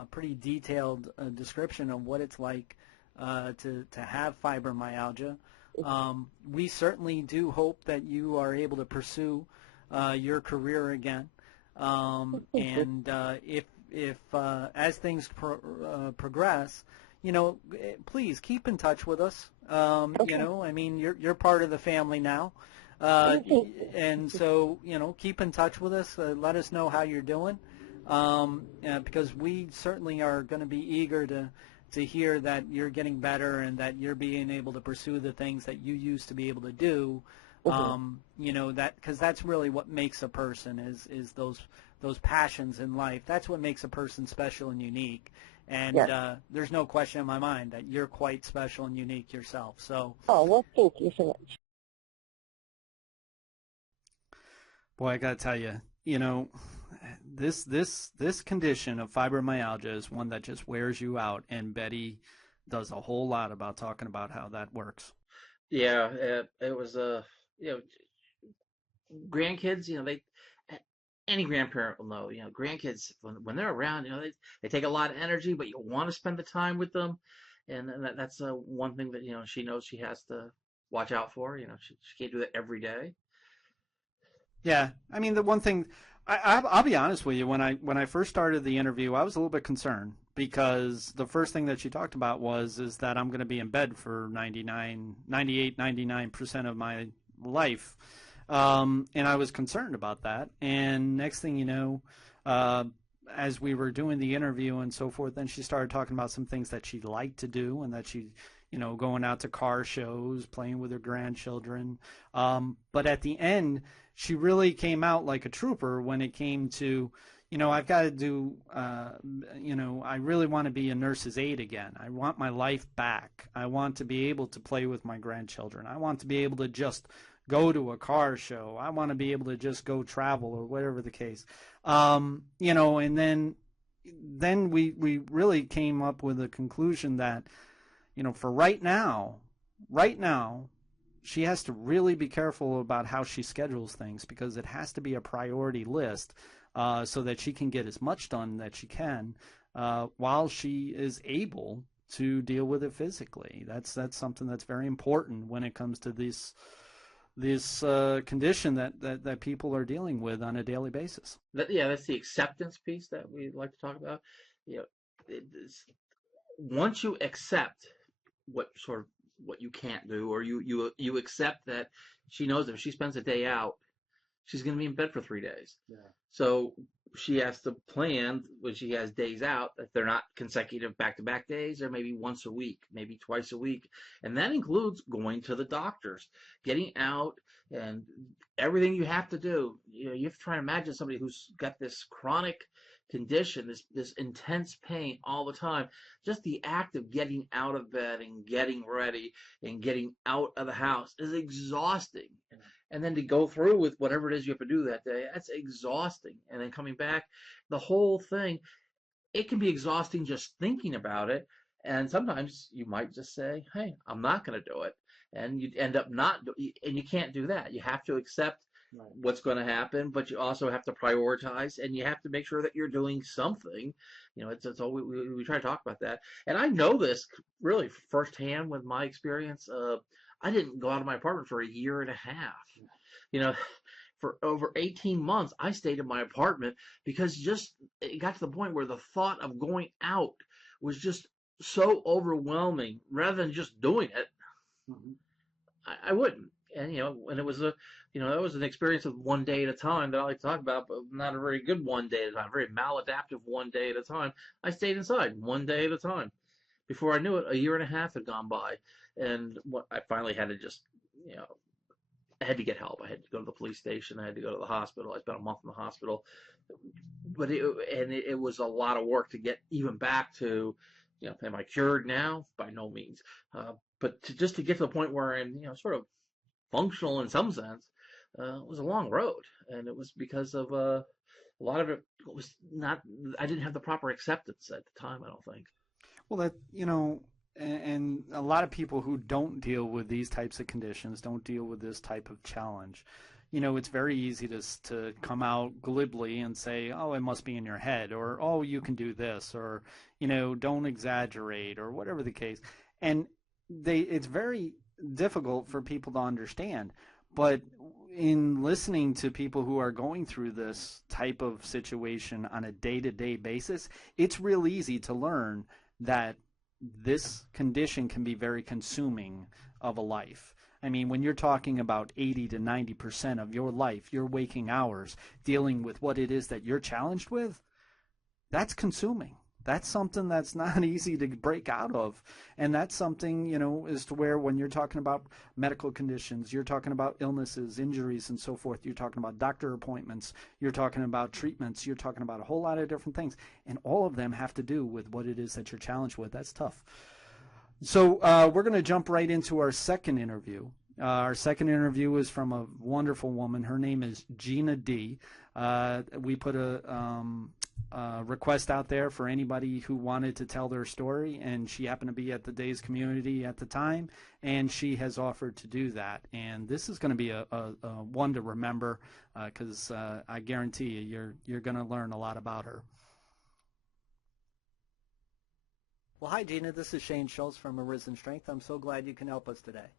pretty detailed description of what it's like to have fibromyalgia. We certainly do hope that you are able to pursue your career again. And if as things progress, please keep in touch with us. Okay. I mean, you're part of the family now, and so keep in touch with us. Let us know how you're doing, because we certainly are going to be eager to hear that you're getting better and that you're being able to pursue the things that you used to be able to do. That because that's really what makes a person is those passions in life. That's what makes a person special and unique. And Yes. there's no question in my mind that you're quite special and unique yourself. So, Oh, well, thank you so much. boy, I got to tell you, this condition of fibromyalgia is one that just wears you out, and Betty does a whole lot about talking about how that works. Yeah, it was grandkids. They any grandparent will know. Grandkids when they're around, they take a lot of energy, but you want to spend the time with them, and that's one thing that she knows she has to watch out for. She can't do that every day. Yeah, I mean the one thing, I'll be honest with you. When I first started the interview, I was a little bit concerned because the first thing that she talked about is that I'm going to be in bed for 99% of my life, and I was concerned about that. And next thing you know, as we were doing the interview and so forth, then she started talking about some things that she liked to do and that she, going out to car shows, playing with her grandchildren. But at the end, she really came out like a trooper when it came to, I've got to do, I really want to be a nurse's aide again. I want my life back. I want to be able to play with my grandchildren. I want to be able to just go to a car show. I want to be able to just go travel or whatever the case. And then we really came up with a conclusion that, for right now, she has to really be careful about how she schedules things because it has to be a priority list so that she can get as much done that she can while she is able to deal with it physically. That's something that's very important when it comes to this condition that people are dealing with on a daily basis. That's the acceptance piece that we like to talk about. Once you accept what you can't do, or you accept that she knows that if she spends a day out, she's going to be in bed for 3 days. Yeah. So she has to plan when she has days out that they're not consecutive back-to-back days, or maybe once a week, maybe twice a week. And that includes going to the doctors, getting out, and everything you have to do. You have to try and imagine somebody who's got this chronic condition, this intense pain all the time. Just the act of getting out of bed and getting ready and getting out of the house is exhausting. And then to go through with whatever it is you have to do that day, that's exhausting. And then coming back, the whole thing, it can be exhausting just thinking about it. And sometimes you might just say, hey, I'm not going to do it. And you end up and you can't do that. You have to accept what's going to happen, but you also have to prioritize, and you have to make sure that you're doing something. It's all we try to talk about that. And I know this really firsthand with my experience. I didn't go out of my apartment for a year and a half. For over 18 months, I stayed in my apartment because it got to the point where the thought of going out was just so overwhelming. Rather than just doing it, I wouldn't. And and it was that was an experience of one day at a time that I like to talk about, but not a very good one day at a time, very maladaptive one day at a time. I stayed inside one day at a time. Before I knew it, a year and a half had gone by, and I finally had to just, I had to get help. I had to go to the police station. I had to go to the hospital. I spent a month in the hospital, but it was a lot of work to get even back to, am I cured now? By no means. But just to get to the point where I'm, sort of functional in some sense, it was a long road, and it was because of a lot of it was not. I didn't have the proper acceptance at the time, I don't think. Well, and a lot of people who don't deal with these types of conditions, don't deal with this type of challenge, it's very easy to come out glibly and say, oh, it must be in your head, or, oh, you can do this, or, don't exaggerate, or whatever the case. And it's very difficult for people to understand. But in listening to people who are going through this type of situation on a day-to-day basis, it's real easy to learn that this condition can be very consuming of a life. I mean, when you're talking about 80 to 90% of your life, your waking hours, dealing with what it is that you're challenged with, that's consuming. That's something that's not easy to break out of. And that's something, is to where when you're talking about medical conditions, you're talking about illnesses, injuries, and so forth, you're talking about doctor appointments, you're talking about treatments, you're talking about a whole lot of different things. And all of them have to do with what it is that you're challenged with. That's tough. So we're going to jump right into our second interview. Our second interview is from a wonderful woman. Her name is Gina D. We put a request out there for anybody who wanted to tell their story, and she happened to be at the Days community at the time, and she has offered to do that. And this is going to be a one to remember because I guarantee you're going to learn a lot about her. Well, hi, Gina. This is Shane Schultz from Arisen Strength. I'm so glad you can help us today.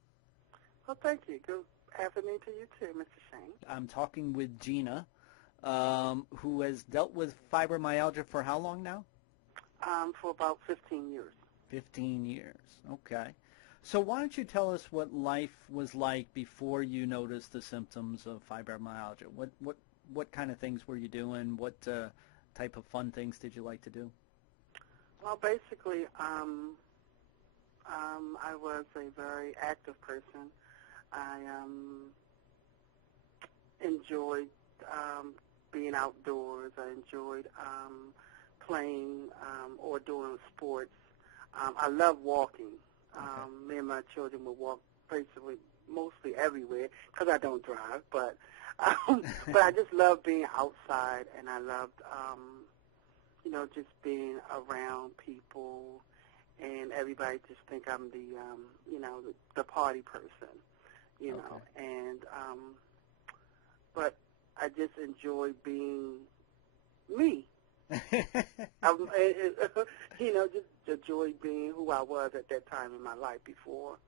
Well, thank you. Good afternoon to you too, Mr. Shane. I'm talking with Gina, who has dealt with fibromyalgia for how long now? For about 15 years. 15 years. Okay. So why don't you tell us what life was like before you noticed the symptoms of fibromyalgia? What kind of things were you doing? What type of fun things did you like to do? Well, basically, I was a very active person. I enjoyed being outdoors. I enjoyed playing or doing sports. I love walking. Me and my children would walk basically mostly everywhere because I don't drive, but I just love being outside, and I loved just being around people, and everybody just think I'm the party person, know, and but I just enjoy being me. Just enjoy being who I was at that time in my life before,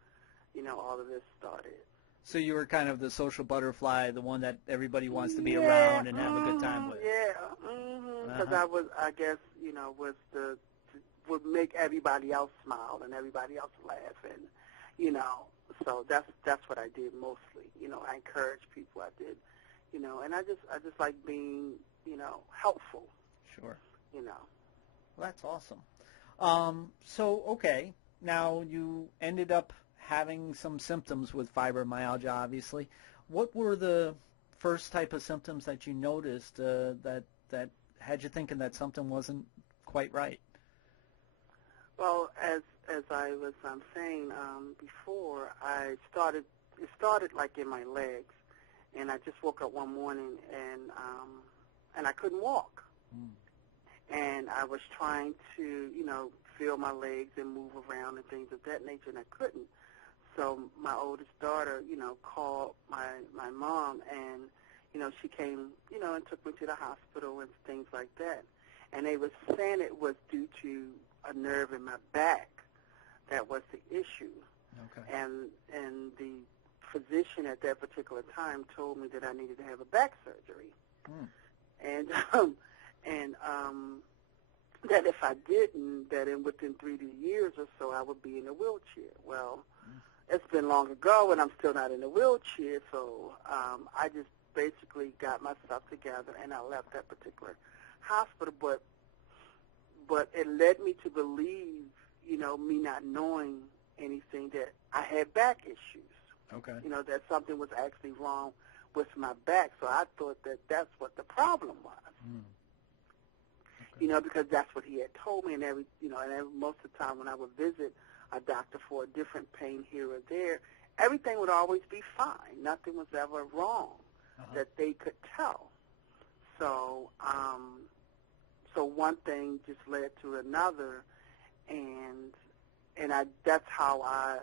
all of this started. So you were kind of the social butterfly, the one that everybody wants to be around and have a good time with. Yeah, because I guess, would make everybody else smile and everybody else laugh, and, so that's what I did mostly. I encouraged people. I did, and I just like being, helpful. Sure. Well, that's awesome. Okay, now you ended up having some symptoms with fibromyalgia, obviously. What were the first type of symptoms that you noticed that had you thinking that something wasn't quite right? Well, as I was saying before, it started like in my legs, and I just woke up one morning and I couldn't walk. And I was trying to, feel my legs and move around and things of that nature, and I couldn't. So my oldest daughter, called my mom, and, she came, and took me to the hospital and things like that. And they were saying it was due to a nerve in my back that was the issue. Okay. And the physician at that particular time told me that I needed to have a back surgery. And that if I didn't, that within 3 years or so, I would be in a wheelchair. Well, it's been long ago, and I'm still not in a wheelchair, so I just basically got myself together, and I left that particular hospital. But it led me to believe, me not knowing anything, that I had back issues. Okay. That something was actually wrong with my back, so I thought that that's what the problem was. Okay. Because that's what he had told me, and most of the time when I would visit a doctor for a different pain here or there, everything would always be fine. Nothing was ever wrong that they could tell. So, so one thing just led to another, and that's how I,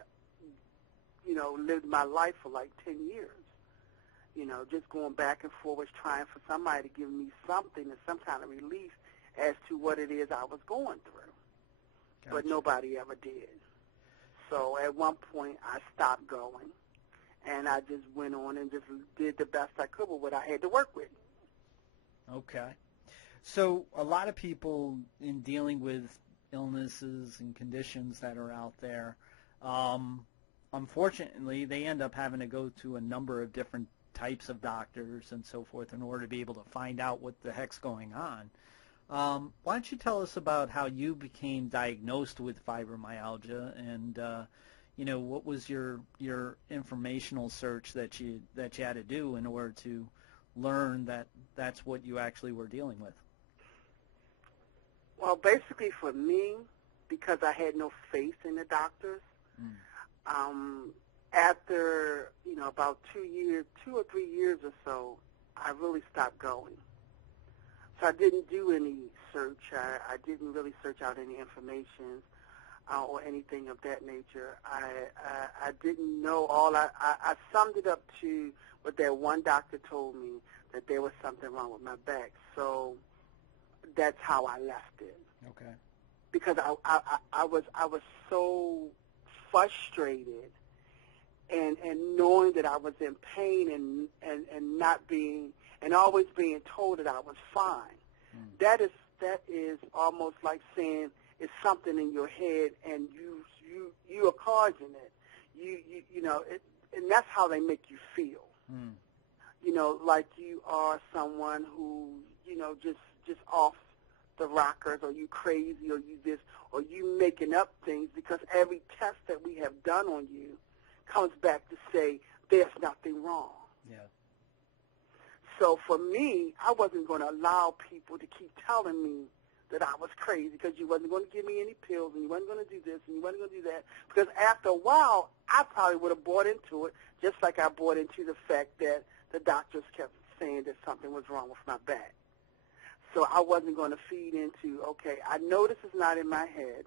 lived my life for like 10 years. Just going back and forth, trying for somebody to give me something and some kind of relief as to what it is I was going through. Gotcha. But nobody ever did. So at one point I stopped going, and I just went on and just did the best I could with what I had to work with. Okay. So a lot of people in dealing with illnesses and conditions that are out there, unfortunately, they end up having to go to a number of different types of doctors and so forth in order to be able to find out what the heck's going on. Why don't you tell us about how you became diagnosed with fibromyalgia, and what was your informational search that you had to do in order to learn that that's what you actually were dealing with? Well, basically for me, because I had no faith in the doctors, after, about 2 or 3 years or so, I really stopped going. So I didn't do any search. I didn't really search out any information or anything of that nature. I didn't know all. I summed it up to what that one doctor told me, that there was something wrong with my back. So that's how I left it. Okay. Because I was so frustrated, and knowing that I was in pain and not being, and always being told that I was fine. That is almost like saying it's something in your head and you are causing it. And that's how they make you feel. Like you are someone who, just off the rockers, or you crazy, or you this, or you making up things, because every test that we have done on you comes back to say there's nothing wrong. Yeah. So for me, I wasn't going to allow people to keep telling me that I was crazy, because you wasn't going to give me any pills, and you wasn't going to do this, and you wasn't going to do that. Because after a while, I probably would have bought into it, just like I bought into the fact that the doctors kept saying that something was wrong with my back. So I wasn't going to feed into, okay, I know this is not in my head,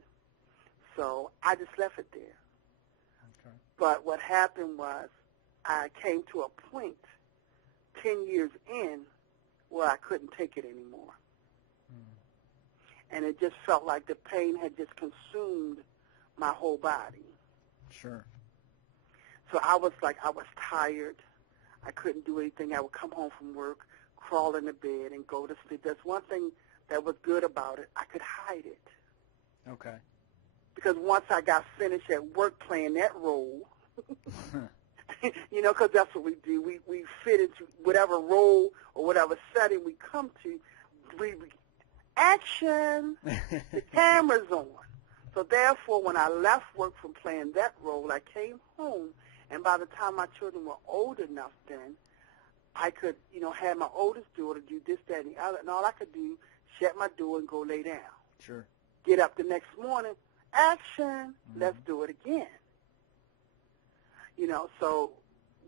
so I just left it there. Okay. But what happened was I came to a point 10 years in where I couldn't take it anymore. And it just felt like the pain had just consumed my whole body. Sure. So I was tired. I couldn't do anything. I would come home from work, crawl in the bed, and go to sleep. There's one thing that was good about it. I could hide it. Okay. Because once I got finished at work playing that role, because that's what we do. We fit into whatever role or whatever setting we come to. Action, the camera's on. So therefore, when I left work from playing that role, I came home, and by the time my children were old enough then, I could, have my oldest daughter do this, that, and the other, and all I could do, shut my door and go lay down. Sure. Get up the next morning, action, let's do it again.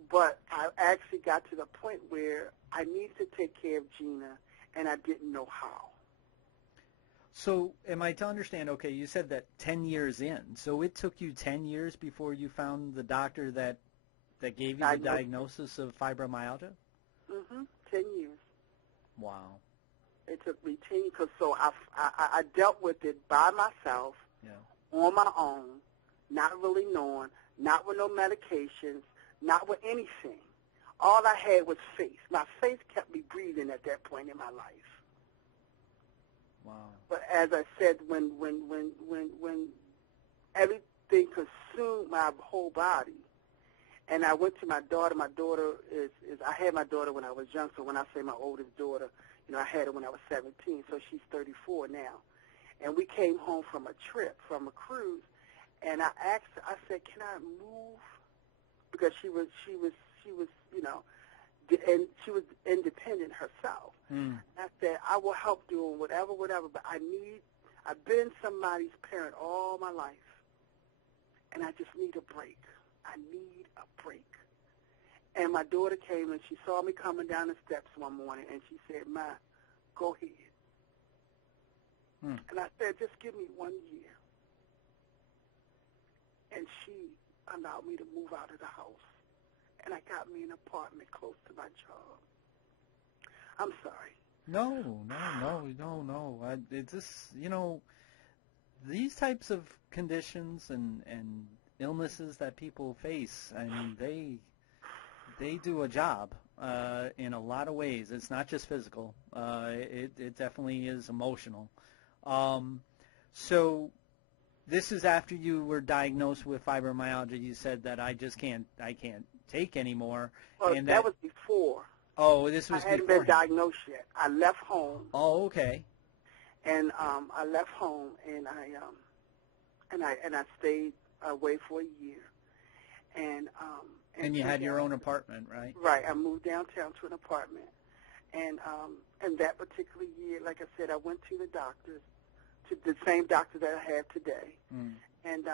But I actually got to the point where I needed to take care of Gina, and I didn't know how. So am I to understand, okay, you said that 10 years in, so it took you 10 years before you found the doctor that gave you the diagnosis of fibromyalgia? 10 years. Wow. It took me 10 years, because so I dealt with it by myself, on my own, not really knowing, not with no medications, not with anything. All I had was faith. My faith kept me breathing at that point in my life. Wow. But as I said, when everything consumed my whole body, and I went to my daughter I had my daughter when I was young, so when I say my oldest daughter, I had her when I was 17, so she's 34 now. And we came home from a trip, from a cruise, and I asked her, I said, can I move? Because she was and she was independent herself. I said, I will help doing whatever, but I've been somebody's parent all my life, and I just need a break. I need a break. And my daughter came, and she saw me coming down the steps one morning, and she said, Ma, go ahead. And I said, just give me 1 year. And she allowed me to move out of the house. And I got me an apartment close to my job. I'm sorry. No. It's just, these types of conditions and illnesses that people face, I mean, they do a job in a lot of ways. It's not just physical. It definitely is emotional. So this is after you were diagnosed with fibromyalgia. You said that I can't take anymore. Well, And that was before. Oh, this was I hadn't before. been diagnosed yet. I left home. Oh, okay. And I left home, and I stayed away for a year. And you had your own apartment, right? Right. I moved downtown to an apartment, and that particular year, like I said, I went to the doctors, to the same doctor that I have today, and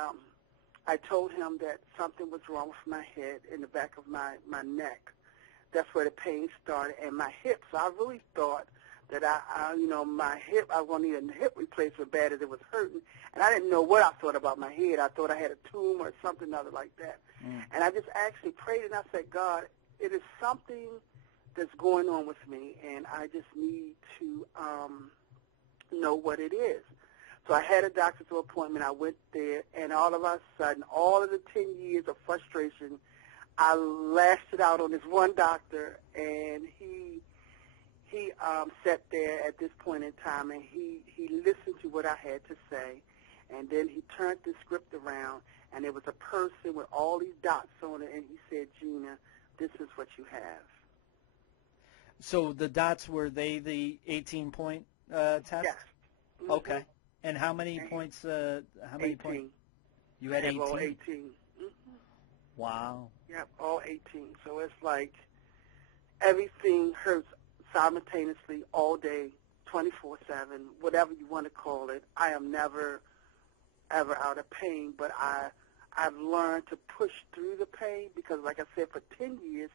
I told him that something was wrong with my head in the back of my neck. That's where the pain started, and my hips. I really thought that my hip, I was going to need a hip replacement bad as it was hurting, and I didn't know what I thought about my head. I thought I had a tumor or something other like that. And I just actually prayed, and I said, God, it is something that's going on with me, and I just need to know what it is. So I had a doctor's appointment. I went there, and all of a sudden, all of the 10 years of frustration, I lashed it out on this one doctor, and he sat there at this point in time, and he listened to what I had to say, and then he turned the script around, and there was a person with all these dots on it, and he said, Gina, this is what you have. So the dots, were they the 18-point test? Yes. Mm-hmm. Okay. And how many points? How many 18. points? You had 18? All 18. Mm-hmm. Wow. Yep, all 18. So it's like everything hurts simultaneously all day, 24/7, whatever you want to call it. I am never, ever out of pain, but I've learned to push through the pain because, like I said, for 10 years,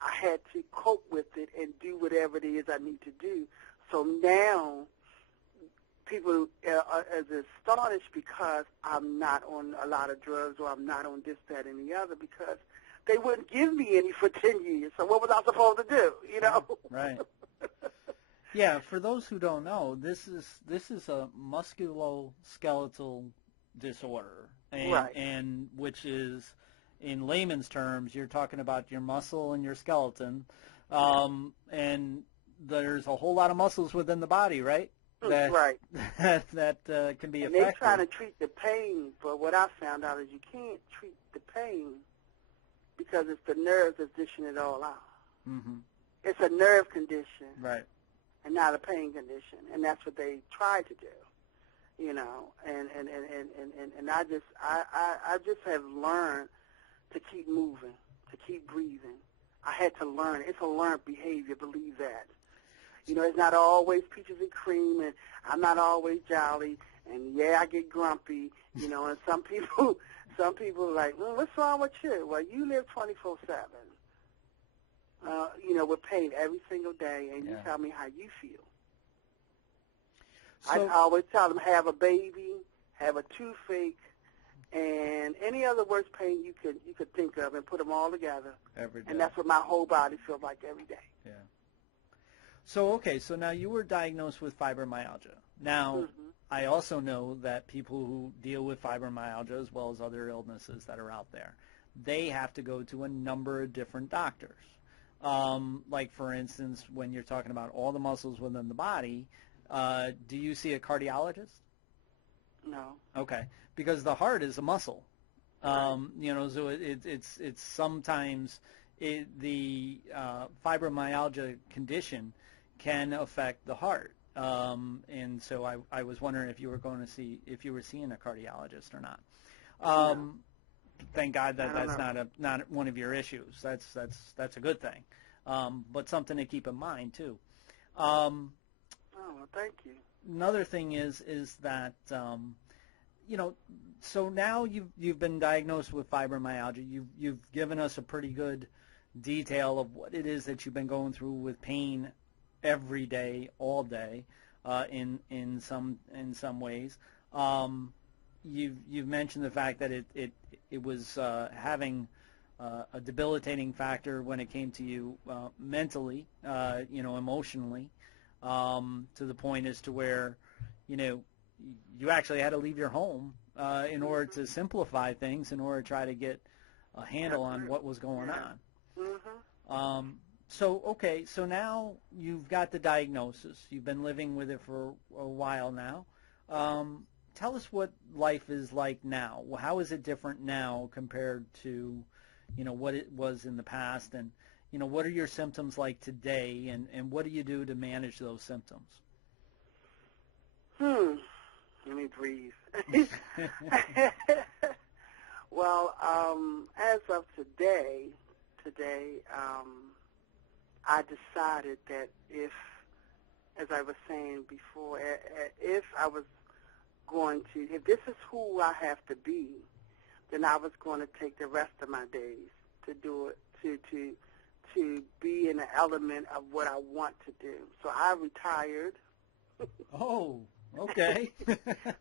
I had to cope with it and do whatever it is I need to do. So now people are as astonished because I'm not on a lot of drugs or I'm not on this, that, and the other because they wouldn't give me any for 10 years. So what was I supposed to do, you know? Right. Yeah, for those who don't know, this is a musculoskeletal disorder, and which is, in layman's terms, you're talking about your muscle and your skeleton, and there's a whole lot of muscles within the body, right? That can be affected. And they're trying to treat the pain, but what I found out is you can't treat the pain because it's the nerves that's dishing it all out. Mm-hmm. It's a nerve condition, right, and not a pain condition, and that's what they try to do, you know. And I just have learned to keep moving, to keep breathing. I had to learn. It's a learned behavior. Believe that. You know, it's not always peaches and cream, and I'm not always jolly, and yeah, I get grumpy, you know, and some people are like, what's wrong with you? Well, you live 24/7, you know, with pain every single day, and you tell me how you feel. So, I always tell them, have a baby, have a toothache, and any other worst pain you could think of, and put them all together. Every day. And that's what my whole body feels like every day. Yeah. So, okay, so now you were diagnosed with fibromyalgia. Now, I also know that people who deal with fibromyalgia, as well as other illnesses that are out there, they have to go to a number of different doctors. Like, for instance, when you're talking about all the muscles within the body, do you see a cardiologist? No. Okay, because the heart is a muscle. You know, so it's sometimes the fibromyalgia condition can affect the heart. And so I was wondering if you were seeing a cardiologist or not. No. Thank God that's not one of your issues. That's a good thing. But something to keep in mind too. Well, thank you. Another thing is that you know, so now you've been diagnosed with fibromyalgia. You've given us a pretty good detail of what it is that you've been going through with pain every day, all day, in some ways. You've mentioned the fact that it was having a debilitating factor when it came to you mentally, you know, emotionally, to the point as to where, you know, you actually had to leave your home in order to simplify things, in order to try to get a handle on what was going on. Mm-hmm. So now you've got the diagnosis. You've been living with it for a while now. Tell us what life is like now. How is it different now compared to, what it was in the past? And, what are your symptoms like today? And what do you do to manage those symptoms? Let me breathe. Well, as of today, I decided that if, as I was saying before, if I was if this is who I have to be, then I was going to take the rest of my days to do it, to be in the element of what I want to do. So I retired. Oh, okay.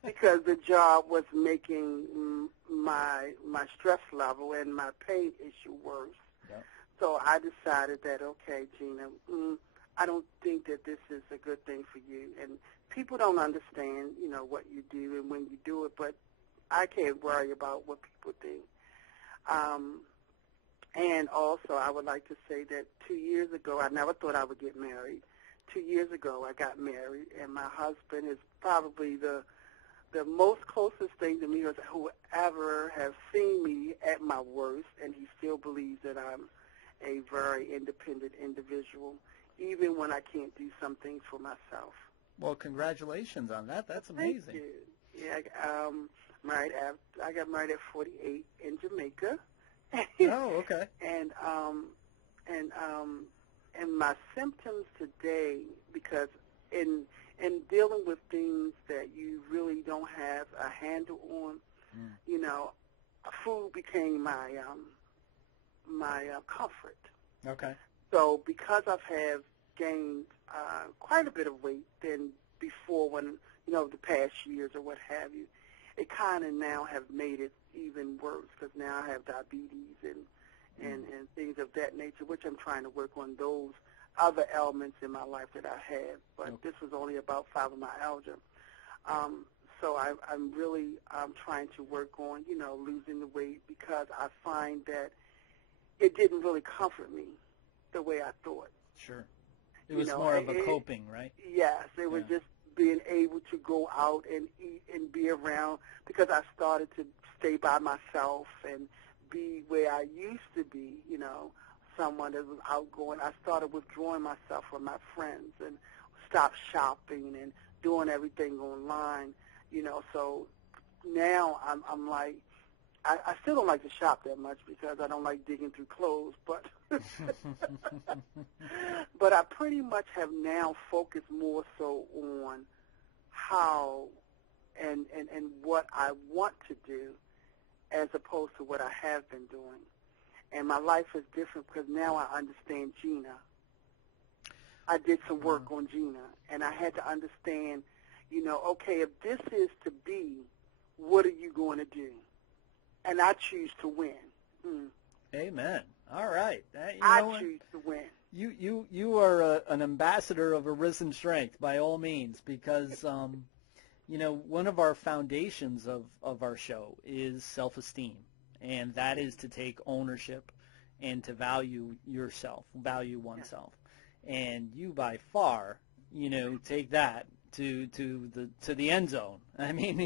Because the job was making my stress level and my pain issue worse. Yep. So I decided that, okay, Gina, I don't think that this is a good thing for you. And people don't understand, what you do and when you do it, but I can't worry about what people think. And also, I would like to say that 2 years ago, I never thought I would get married. 2 years ago, I got married, and my husband is probably the most closest thing to me is whoever has seen me at my worst, and he still believes that I'm a very independent individual, even when I can't do some things for myself. Well, congratulations on that. That's amazing. Thank you. Yeah, I got married at 48 in Jamaica. Oh, okay. And my symptoms today, because in dealing with things that you really don't have a handle on, food became my comfort. Okay. So because I've gained quite a bit of weight than before, when the past years or what have you, it kind of now have made it even worse, because now I have diabetes and things of that nature, which I'm trying to work on those other elements in my life that I have. But this was only about fibromyalgia. So I'm really trying to work on, losing the weight, because I find that it didn't really comfort me the way I thought. Sure. It was more of a coping, right? Yes. It was just being able to go out and eat and be around, because I started to stay by myself and be where I used to be, someone that was outgoing. I started withdrawing myself from my friends and stopped shopping and doing everything online, So now I'm like, I still don't like to shop that much because I don't like digging through clothes, but but I pretty much have now focused more so on how and what I want to do, as opposed to what I have been doing. And my life is different because now I understand Gina. I did some work on Gina, and I had to understand, okay, if this is to be, what are you going to do? And I choose to win. Amen. All right. I choose to win. You are an ambassador of Arisen Strength by all means, because one of our foundations of our show is self-esteem, and that is to take ownership and to value yourself, value oneself. And you by far, take that to the end zone. I mean,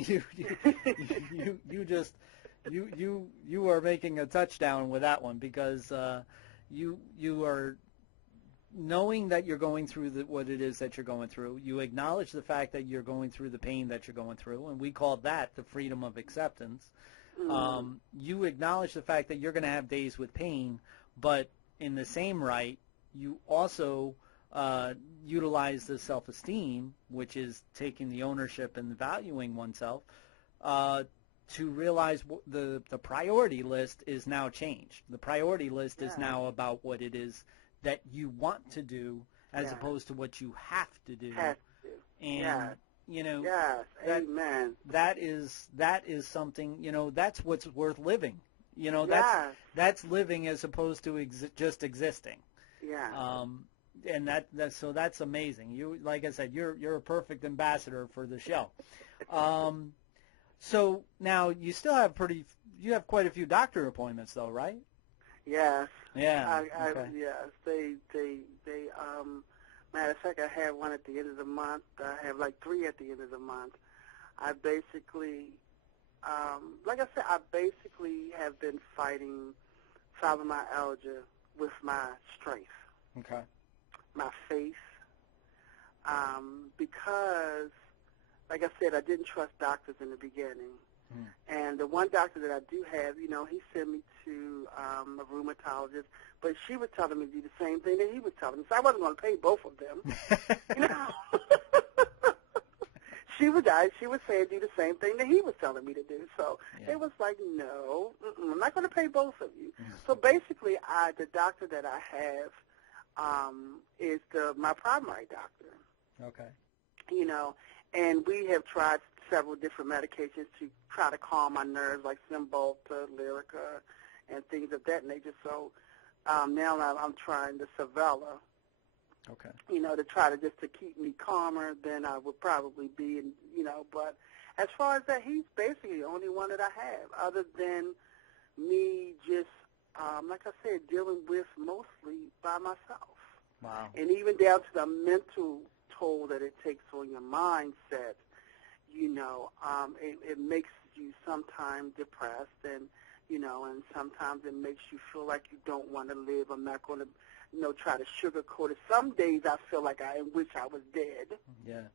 you are making a touchdown with that one, because you are knowing that you're going through what it is that you're going through. You acknowledge the fact that you're going through the pain that you're going through, and we call that the freedom of acceptance. You acknowledge the fact that you're going to have days with pain, but in the same right, you also utilize the self-esteem, which is taking the ownership and valuing oneself, to realize the priority list is now changed. The priority list is now about what it is that you want to do, as opposed to what you have to do. And amen. That is something, that's what's worth living. That's living as opposed to just existing. Yeah. And that's amazing. You, like I said, you're a perfect ambassador for the show. So now you still have quite a few doctor appointments though, right? Yes. Yeah. Okay. Yes. Matter of fact, I have one at the end of the month. I have like 3 at the end of the month. I basically, like I said, I basically have been fighting fibromyalgia with my strength, Okay. my faith, because, like I said, I didn't trust doctors in the beginning. And the one doctor that I do have, he sent me to a rheumatologist, but she was telling me to do the same thing that he was telling me. So I wasn't going to pay both of them. She was saying do the same thing that he was telling me to do. So it was like, no, I'm not going to pay both of you. So basically, the doctor that I have is my primary doctor. Okay. And we have tried several different medications to try to calm my nerves, like Cymbalta, Lyrica, and things of that nature. So now I'm trying the Savella. Okay. To try to keep me calmer than I would probably be, but as far as that, he's basically the only one that I have, other than me just, like I said, dealing with mostly by myself. Wow. And even down to the mental toll that it takes on your mindset, it makes you sometimes depressed, and sometimes it makes you feel like you don't want to live. I'm not going to try to sugarcoat it. Some days I feel like I wish I was dead. Yeah.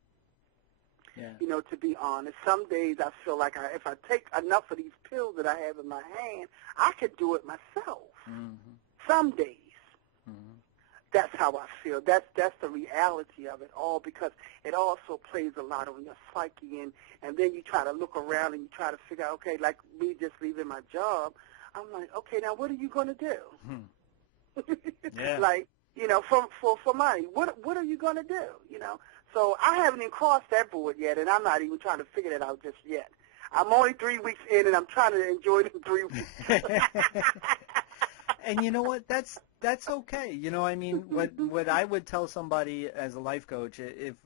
To be honest. Some days I feel like if I take enough of these pills that I have in my hand, I could do it myself. Mm-hmm. Some days. Mm-hmm. That's how I feel. That's the reality of it all, because it also plays a lot on your psyche, and then you try to look around and you try to figure out, okay, like me just leaving my job, I'm like, okay, now what are you going to do? Yeah. Like, for money, what are you going to do? So I haven't even crossed that board yet, and I'm not even trying to figure that out just yet. I'm only 3 weeks in, and I'm trying to enjoy them 3 weeks. And you know what? That's okay. I mean, what I would tell somebody as a life coach, if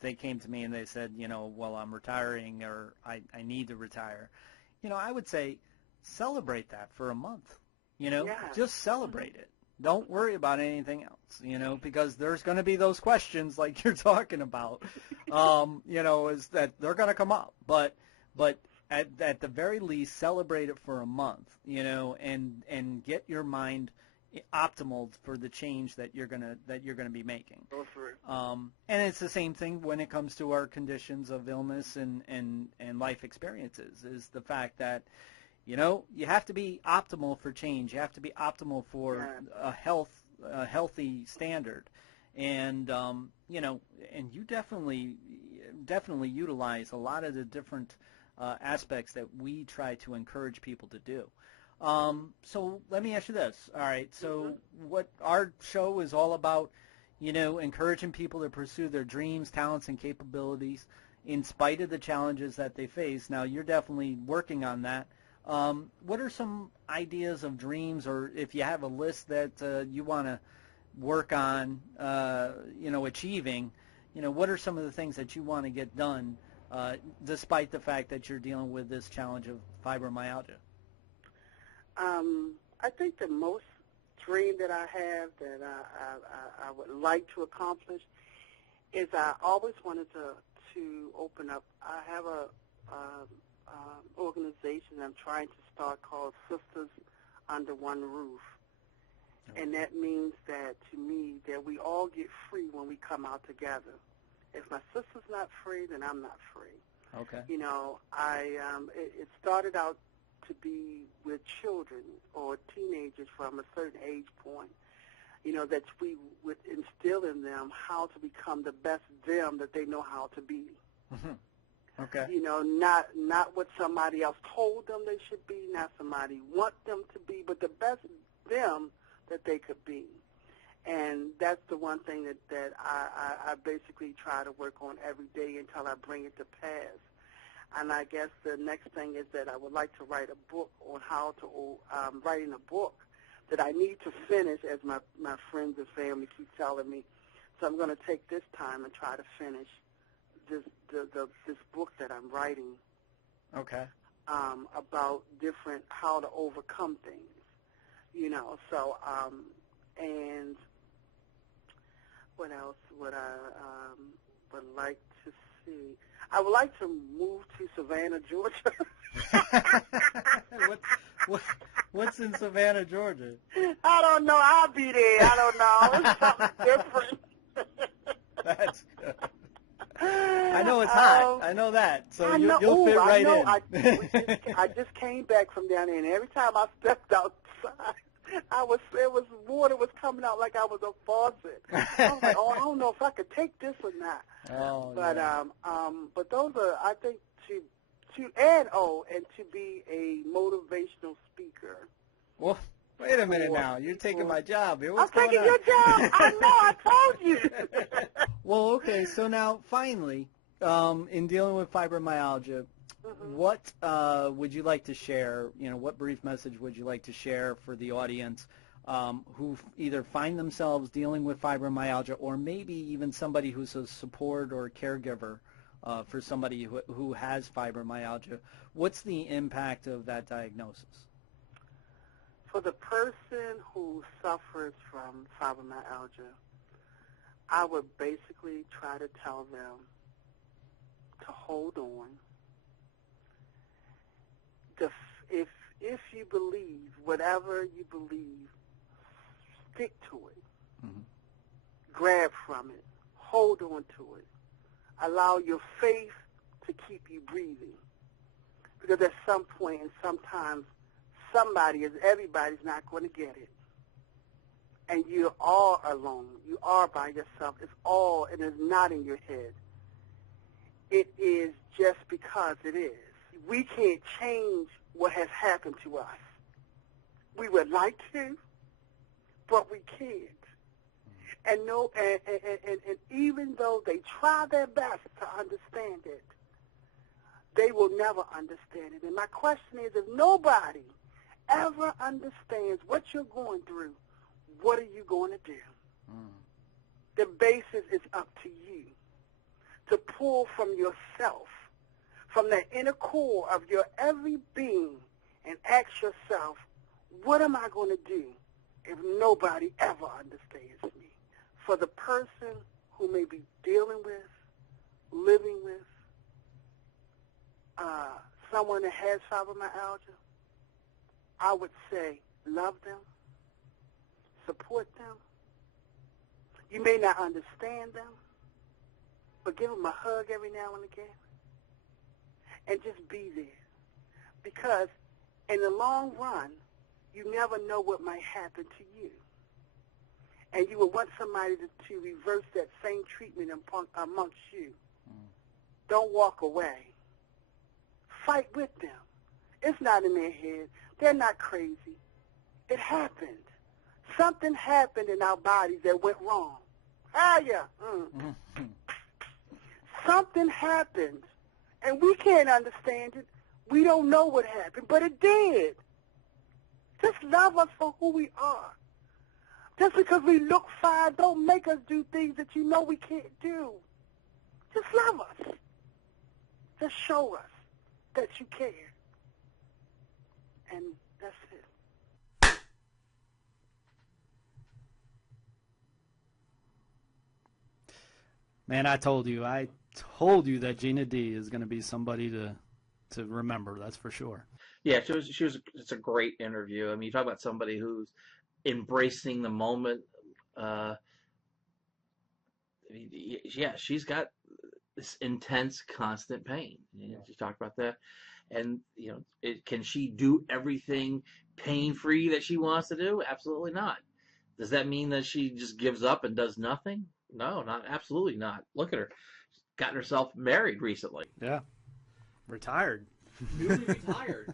they came to me and they said, well, I'm retiring, or I need to retire, I would say celebrate that for a month. Just celebrate it. Don't worry about anything else, because there's going to be those questions like you're talking about, is that they're going to come up. But at the very least, celebrate it for a month, and get your mind optimal for the change that you're gonna be making. And it's the same thing when it comes to our conditions of illness and life experiences, is the fact that you have to be optimal for change. You have to be optimal for a healthy standard, and and you definitely utilize a lot of the different aspects that we try to encourage people to do. So let me ask you this. All right. So what our show is all about, encouraging people to pursue their dreams, talents, and capabilities in spite of the challenges that they face. Now, you're definitely working on that. What are some ideas of dreams, or if you have a list that you want to work on, achieving, what are some of the things that you want to get done, despite the fact that you're dealing with this challenge of fibromyalgia? I think the most dream that I have that I would like to accomplish is I always wanted to open up. I have a organization I'm trying to start called Sisters Under One Roof. And that means that, to me, that we all get free when we come out together. If my sister's not free, then I'm not free. Okay. It started out to be with children or teenagers from a certain age point, that we would instill in them how to become the best them that they know how to be. Mm-hmm. Okay. Not what somebody else told them they should be, not somebody want them to be, but the best them that they could be. And that's the one thing that I basically try to work on every day until I bring it to pass. And I guess the next thing is that I would like to write a book on how to, writing a book that I need to finish, as my friends and family keep telling me. So I'm going to take this time and try to finish this book that I'm writing. Okay. about different how to overcome things, you know. So, and what else would I would like to see? I would like to move to Savannah, Georgia. What's in Savannah, Georgia? I don't know. I'll be there. I don't know. It's something different. That's good. I know it's hot. I know that. So you'll fit right in. I just came back from down there, and every time I stepped outside, water was coming out like I was a faucet. I was like, oh, I don't know if I could take this or not. Oh, but yeah. But those are, I think, to be a motivational speaker. Well, wait a minute now. You're taking my job here. What's I'm going taking on? your job. I know. I told you. Well, okay. So now, finally, in dealing with fibromyalgia, what would you like to share? You know, what brief message would you like to share for the audience who either find themselves dealing with fibromyalgia, or maybe even somebody who's a support or caregiver for somebody who has fibromyalgia? What's the impact of that diagnosis? For the person who suffers from fibromyalgia, I would basically try to tell them to hold on. If you believe, whatever you believe, stick to it. Mm-hmm. Grab from it. Hold on to it. Allow your faith to keep you breathing. Because at some point and sometimes everybody's not going to get it. And you are alone. You are by yourself. And it's not in your head. It is just because it is. We can't change what has happened to us. We would like to, but we can't. And even though they try their best to understand it, they will never understand it. And my question is, if nobody ever understands what you're going through, what are you going to do? The basis is up to you to pull from yourself, from the inner core of your every being, and ask yourself, what am I going to do if nobody ever understands me? For the person who may be dealing with, living with, someone that has fibromyalgia, I would say love them, support them. You may not understand them, but give them a hug every now and again, and just be there. Because in the long run, you never know what might happen to you. And you would want somebody to reverse that same treatment amongst you. Don't walk away. Fight with them. It's not in their head. They're not crazy. It happened. Something happened in our bodies that went wrong. Something happened, and we can't understand it. We don't know what happened, but it did. Just love us for who we are. Just because we look fine, don't make us do things that you know we can't do. Just love us. Just show us that you care. And that's it. Man, I told you that Gina D is going to be somebody to remember. That's for sure. Yeah, it's a great interview. I mean, you talk about somebody who's embracing the moment. She's got this intense, constant pain. She talked about that, and can she do everything pain-free that she wants to do? Absolutely not. Does that mean that she just gives up and does nothing? No, absolutely not. Look at her. She's gotten herself married recently. Yeah. Retired. Newly retired.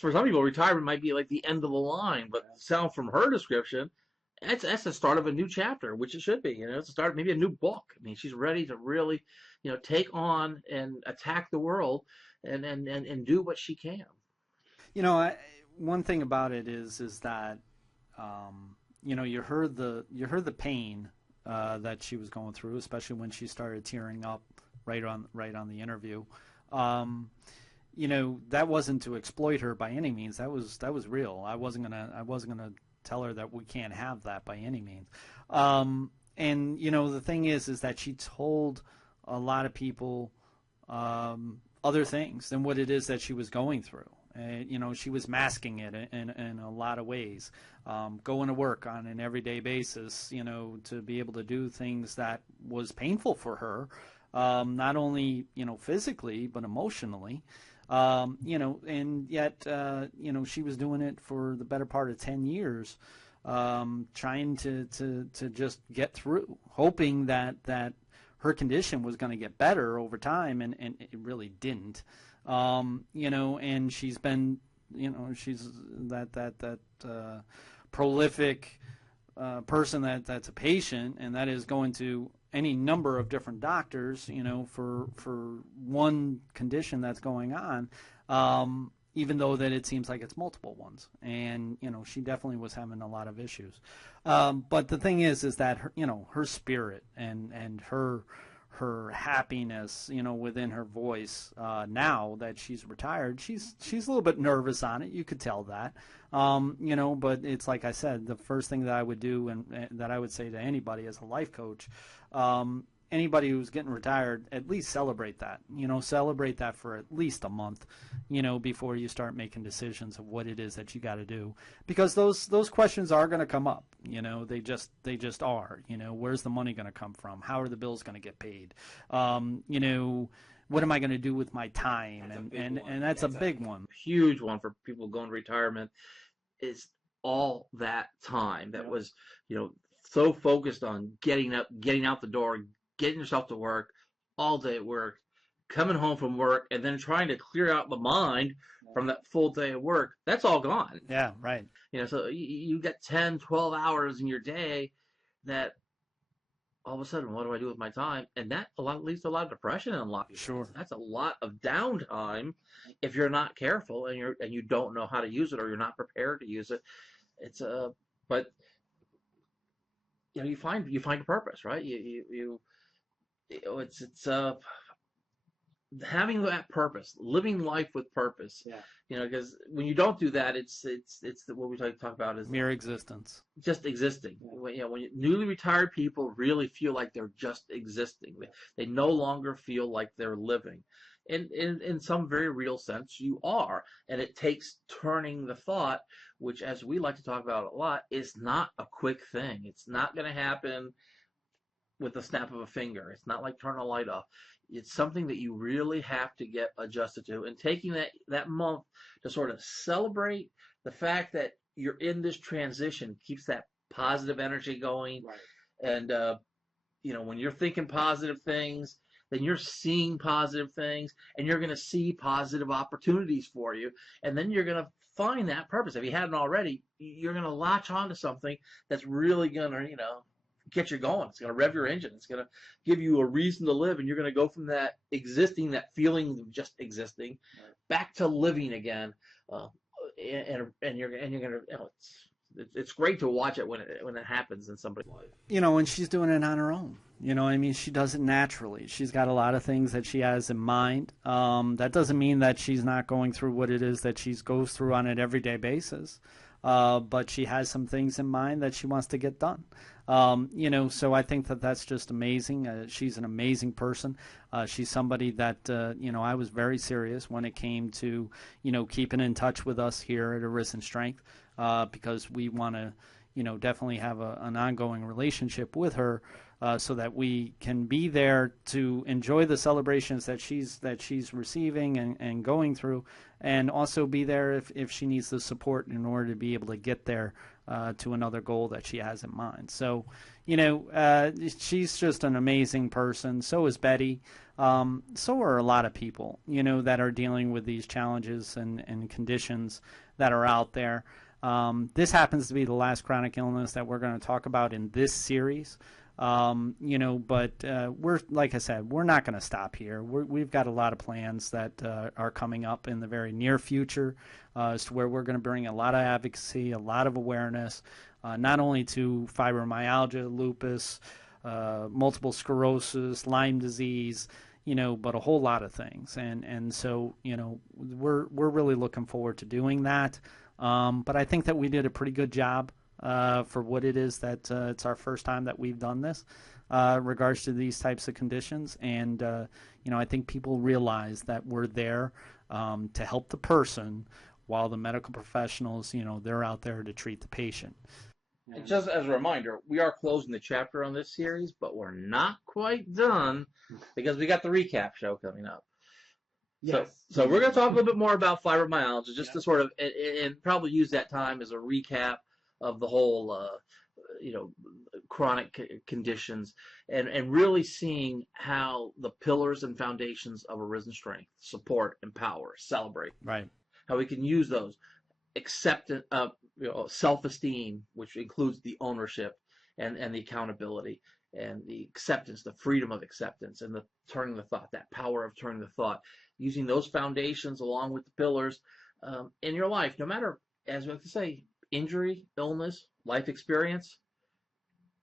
For some people, retirement might be like the end of the line, but sound from her description, that's the start of a new chapter, which it should be. It's the start of maybe a new book. I mean, she's ready to really, take on and attack the world and do what she can. One thing about it is that, you heard the pain that she was going through, especially when she started tearing up right on the interview. that wasn't to exploit her by any means. That was real. I wasn't gonna tell her that we can't have that by any means. And the thing is that she told a lot of people other things than what it is that she was going through. She was masking it in a lot of ways, going to work on an everyday basis, to be able to do things that was painful for her, not only, physically, but emotionally, and yet, she was doing it for the better part of 10 years, trying to just get through, hoping that her condition was going to get better over time, and it really didn't. And she's been, she's that prolific person that's a patient, and that is going to any number of different doctors, for one condition that's going on, even though that it seems like it's multiple ones. And, she definitely was having a lot of issues. But the thing is that her spirit and her happiness, within her voice, now that she's retired, she's a little bit nervous on it. You could tell that, but it's like I said, the first thing that I would do and that I would say to anybody as a life coach, anybody who's getting retired, at least celebrate that, celebrate that for at least a month, before you start making decisions of what it is that you got to do, because those questions are going to come up. They just are. Where's the money going to come from? How are the bills going to get paid? What am I going to do with my time? And that's a big one. Huge one for people going to retirement is all that time that was, so focused on getting out the door, getting yourself to work, all day at work, coming home from work, and then trying to clear out the mind from that full day of work. That's all gone. Yeah, right. So you got 10, 12 hours in your day that all of a sudden, what do I do with my time? And that leads to a lot of depression in a lot of people. Sure. That's a lot of downtime if you're not careful and you don't know how to use it, or you're not prepared to use it. But you find a purpose, right? It's having that purpose, living life with purpose. Yeah. Because when you don't do that, it's what we talk about is mere existence, just existing. Yeah. When newly retired people really feel like they're just existing, they no longer feel like they're living. And in some very real sense, you are. And it takes turning the thought, which, as we like to talk about a lot, is not a quick thing. It's not going to happen with the snap of a finger. It's not like turning a light off. It's something that you really have to get adjusted to. And taking that month to sort of celebrate the fact that you're in this transition keeps that positive energy going. Right. And, when you're thinking positive things, then you're seeing positive things, and you're going to see positive opportunities for you. And then you're going to find that purpose. If you hadn't already, you're going to latch onto something that's really going to, get you going. It's going to rev your engine. It's going to give you a reason to live, and you're going to go from that existing, that feeling of just existing, back to living again. And you're going to, it's great to watch it when it happens in somebody's life. And she's doing it on her own. She does it naturally. She's got a lot of things that she has in mind. That doesn't mean that she's not going through what it is that she goes through on an everyday basis. But she has some things in mind that she wants to get done. So I think that that's just amazing. She's an amazing person. She's somebody that, I was very serious when it came to, keeping in touch with us here at Arisen Strength, because we want to, definitely have an ongoing relationship with her, so that we can be there to enjoy the celebrations that she's receiving and going through, and also be there if she needs the support in order to be able to get there to another goal that she has in mind. So, she's just an amazing person. So is Betty. So are a lot of people, that are dealing with these challenges and conditions that are out there. This happens to be the last chronic illness that we're going to talk about in this series. But we're, like I said, we're not going to stop here. We've got a lot of plans that are coming up in the very near future, as to where we're going to bring a lot of advocacy, a lot of awareness, not only to fibromyalgia, lupus, multiple sclerosis, Lyme disease, but a whole lot of things. And so, we're really looking forward to doing that. But I think that we did a pretty good job for what it is that it's our first time that we've done this regards to these types of conditions. And, I think people realize that we're there to help the person while the medical professionals, they're out there to treat the patient. And just as a reminder, we are closing the chapter on this series, but we're not quite done because we got the recap show coming up. Yes. So we're going to talk a little bit more about fibromyalgia, just to sort of, and probably use that time as a recap of the whole, chronic conditions, and really seeing how the pillars and foundations of Arisen Strength, support, empower, celebrate, right, how we can use those, acceptance, self-esteem, which includes the ownership and the accountability and the acceptance, the freedom of acceptance, and the turning the thought, that power of turning the thought, using those foundations along with the pillars in your life, no matter, as we like to say, injury, illness, life experience.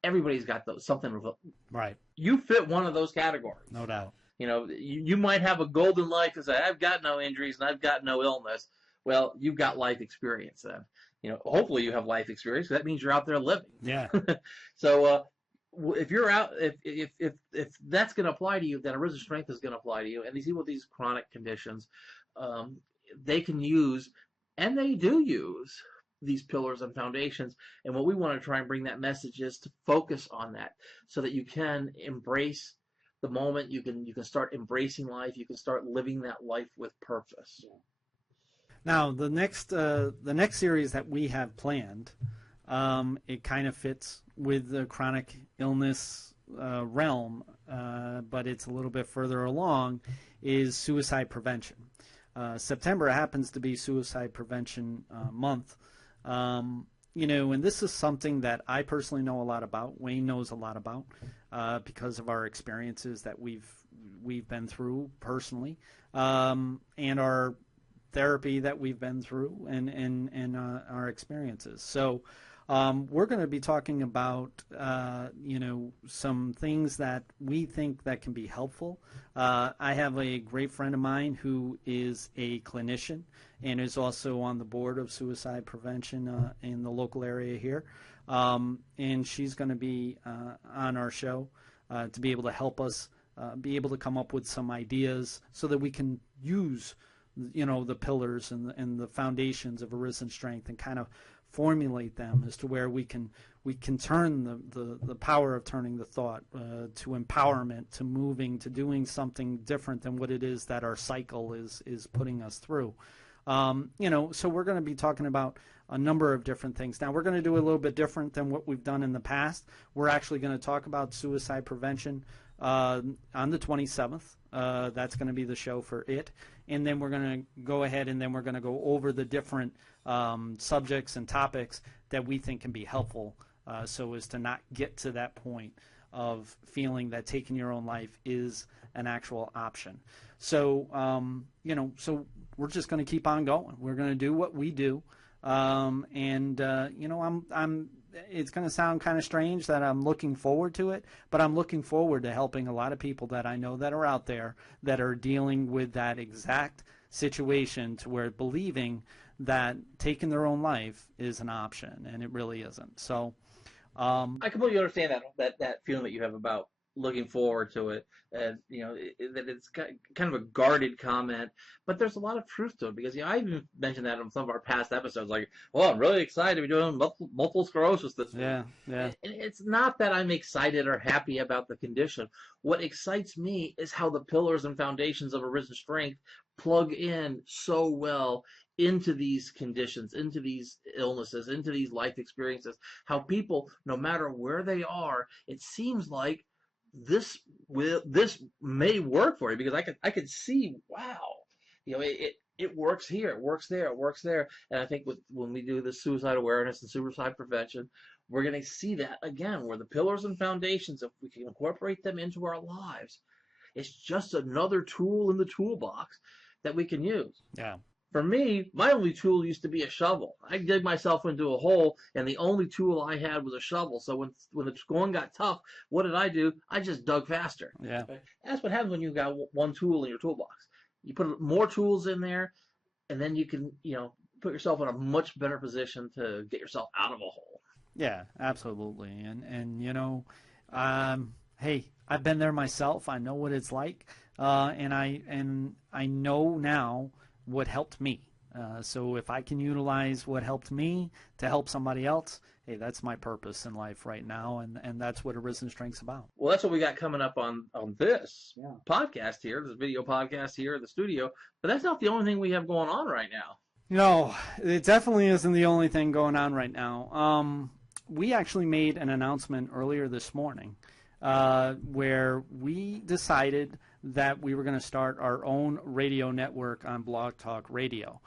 Everybody's got those, something. Right. You fit one of those categories. No doubt. You might have a golden life and say, I've got no injuries and I've got no illness. Well, you've got life experience then. Hopefully you have life experience. That means you're out there living. Yeah. So if you're out, if that's going to apply to you, then Arisen Strength is going to apply to you. And these people with these chronic conditions, they can use, and they do use, these pillars and foundations. And what we want to try and bring that message is to focus on that, so that you can embrace the moment. You can start embracing life. You can start living that life with purpose. Now, the next series that we have planned, it kind of fits with the chronic illness realm, but it's a little bit further along, is suicide prevention. September happens to be Suicide Prevention Month, and this is something that I personally know a lot about. Wayne knows a lot about because of our experiences that we've been through personally, and our therapy that we've been through, and our experiences. So we're going to be talking about some things that we think that can be helpful. I have a great friend of mine who is a clinician and is also on the board of suicide prevention in the local area here, and she's going to be on our show to be able to help us be able to come up with some ideas so that we can use the pillars and the foundations of Arisen Strength and kind of formulate them as to where we can turn the power of turning the thought to empowerment, to moving, to doing something different than what it is that our cycle is putting us through. So we're going to be talking about a number of different things. Now, we're going to do a little bit different than what we've done in the past. We're actually going to talk about suicide prevention on the 27th. That's going to be the show for it. And then we're going to go ahead and then we're going to go over the different subjects and topics that we think can be helpful so as to not get to that point of feeling that taking your own life is an actual option. So, so we're just going to keep on going. We're going to do what we do. It's going to sound kind of strange that I'm looking forward to it, but I'm looking forward to helping a lot of people that I know that are out there that are dealing with that exact situation, to where believing that taking their own life is an option, and it really isn't. So I completely understand that feeling that you have about looking forward to it, and that it's kind of a guarded comment, but there's a lot of truth to it, because I even mentioned that on some of our past episodes, like, well, I'm really excited to be doing multiple sclerosis this week. Yeah. And it's not that I'm excited or happy about the condition. What excites me is how the pillars and foundations of Arisen Strength plug in so well into these conditions, into these illnesses, into these life experiences. How people, no matter where they are, it seems like this may work for you, because I could see, wow, it works here, it works there, it works there. And I think when we do the suicide awareness and suicide prevention, we're going to see that again, where the pillars and foundations, if we can incorporate them into our lives, it's just another tool in the toolbox that we can use. Yeah. For me, my only tool used to be a shovel. I dig myself into a hole, and the only tool I had was a shovel. So when the going got tough, what did I do? I just dug faster. Yeah. Right? That's what happens when you've got one tool in your toolbox. You put more tools in there, and then you can, put yourself in a much better position to get yourself out of a hole. Yeah, absolutely. Hey, I've been there myself. I know what it's like, and I know now what helped me. So if I can utilize what helped me to help somebody else, hey, that's my purpose in life right now, and that's what Arisen Strength's about. Well, that's what we got coming up on this podcast here, this video podcast here at the studio. But that's not the only thing we have going on right now. No, it definitely isn't the only thing going on right now. We actually made an announcement earlier this morning where we decided that we were going to start our own radio network on Blog Talk Radio.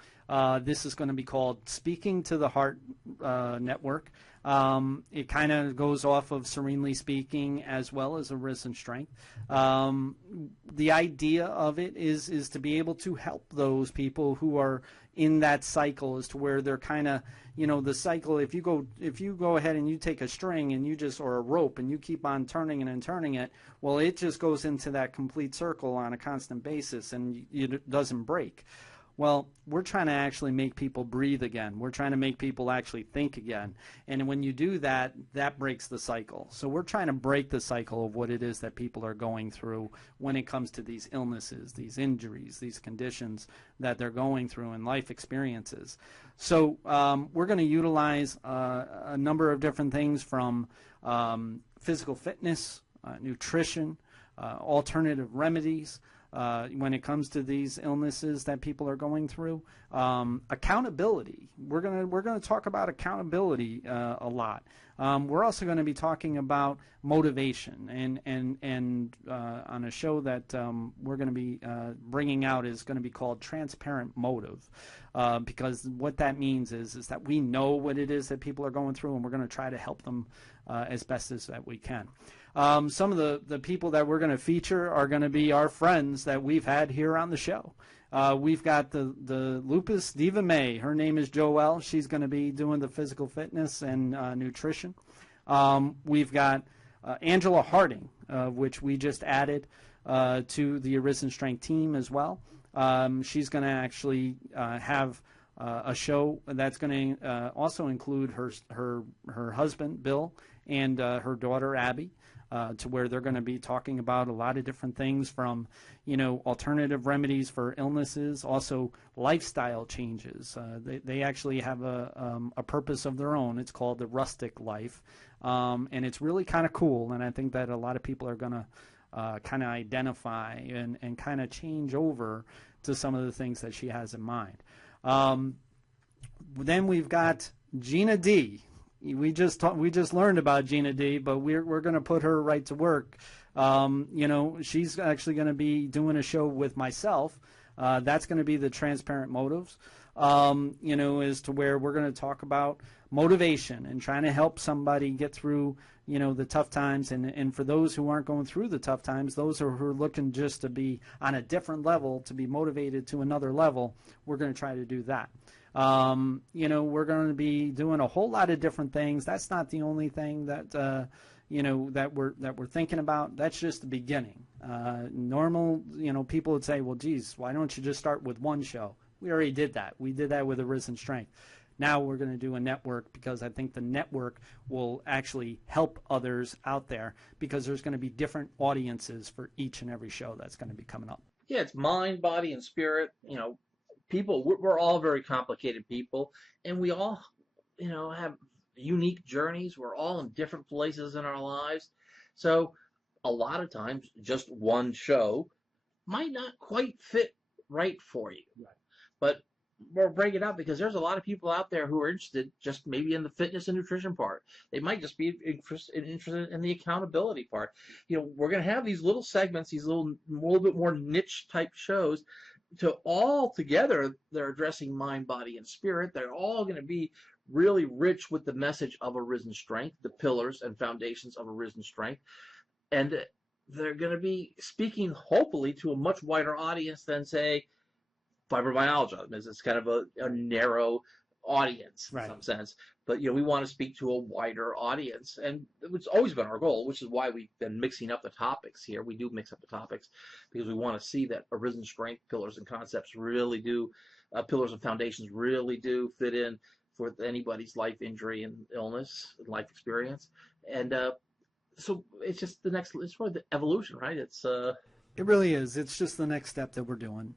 This is going to be called Speaking to the Heart Network. It kind of goes off of Serenely Speaking as well as Arisen Strength. The idea of it is to be able to help those people who are in that cycle as to where they're kind of, the cycle, if you go ahead and you take a string and or a rope and you keep on turning it and turning it, well, it just goes into that complete circle on a constant basis and it doesn't break. Well, we're trying to actually make people breathe again. We're trying to make people actually think again. And when you do that, that breaks the cycle. So we're trying to break the cycle of what it is that people are going through when it comes to these illnesses, these injuries, these conditions that they're going through in life experiences. So we're going to utilize a number of different things from physical fitness, nutrition, alternative remedies, when it comes to these illnesses that people are going through. Accountability. We're gonna talk about accountability a lot. We're also going to be talking about motivation, and on a show that we're going to be bringing out is going to be called Transparent Motive, because what that means is that we know what it is that people are going through, and we're going to try to help them as best as that we can. Some of the people that we're going to feature are going to be our friends that we've had here on the show. We've got the Lupus Diva May. Her name is Joelle. She's going to be doing the physical fitness and nutrition. We've got Angela Harding, which we just added to the Arisen Strength team as well. She's going to actually have a show that's going to also include her husband, Bill, and her daughter, Abby. To where they're going to be talking about a lot of different things from, alternative remedies for illnesses, also lifestyle changes. They actually have a purpose of their own. It's called the Rustic Life, and it's really kind of cool. And I think that a lot of people are going to kind of identify and kind of change over to some of the things that she has in mind. Then we've got Gina D. We just learned about Gina D, but we're going to put her right to work. She's actually going to be doing a show with myself. That's going to be the Transparent Motives. As to where we're going to talk about motivation and trying to help somebody get through, the tough times. And for those who aren't going through the tough times, those who are looking just to be on a different level, to be motivated to another level, we're going to try to do that. We're going to be doing a whole lot of different things. That's not the only thing that that we're thinking about. That's just the beginning. Normal, people would say, well, geez, why don't you just start with one show? We already did that. We did that with Arisen Strength. Now we're going to do a network, because I think the network will actually help others out there, because there's going to be different audiences for each and every show that's going to be coming up. Yeah, it's mind, body, and spirit. People, we're all very complicated people, and we all, have unique journeys. We're all in different places in our lives. So a lot of times just one show might not quite fit right for you. Right. But we'll break it up, because there's a lot of people out there who are interested just maybe in the fitness and nutrition part. They might just be interested in the accountability part. We're going to have these little segments, these little bit more niche type shows. To all together, they're addressing mind, body, and spirit. They're all going to be really rich with the message of Arisen Strength, the pillars and foundations of Arisen Strength. And they're going to be speaking, hopefully, to a much wider audience than, say, fibromyalgia. It's kind of a narrow audience in Right. some sense, but we want to speak to a wider audience, and it's always been our goal, which is why we've been mixing up the topics here. We do mix up the topics because we want to see that Arisen Strength pillars and concepts really do, pillars and foundations really do fit in for anybody's life injury and illness and life experience, and so it's just it's really the evolution, right? It really is. It's just the next step that we're doing.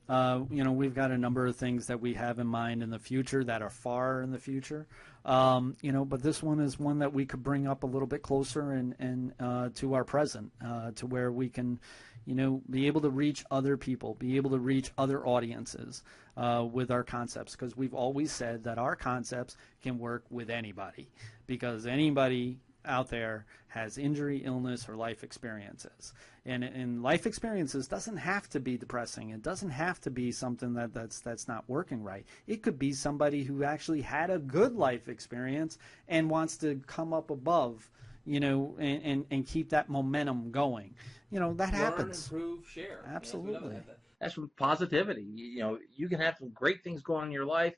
We've got a number of things that we have in mind in the future that are far in the future. But this one is one that we could bring up a little bit closer and to our present, to where we can, be able to reach other people, be able to reach other audiences with our concepts. Because we've always said that our concepts can work with anybody, because anybody out there has injury, illness, or life experiences. And life experiences doesn't have to be depressing. It doesn't have to be something that's not working right. It could be somebody who actually had a good life experience and wants to come up above, and keep that momentum going. That happens. Learn, improve, share. Absolutely. That's from positivity. You can have some great things going on in your life.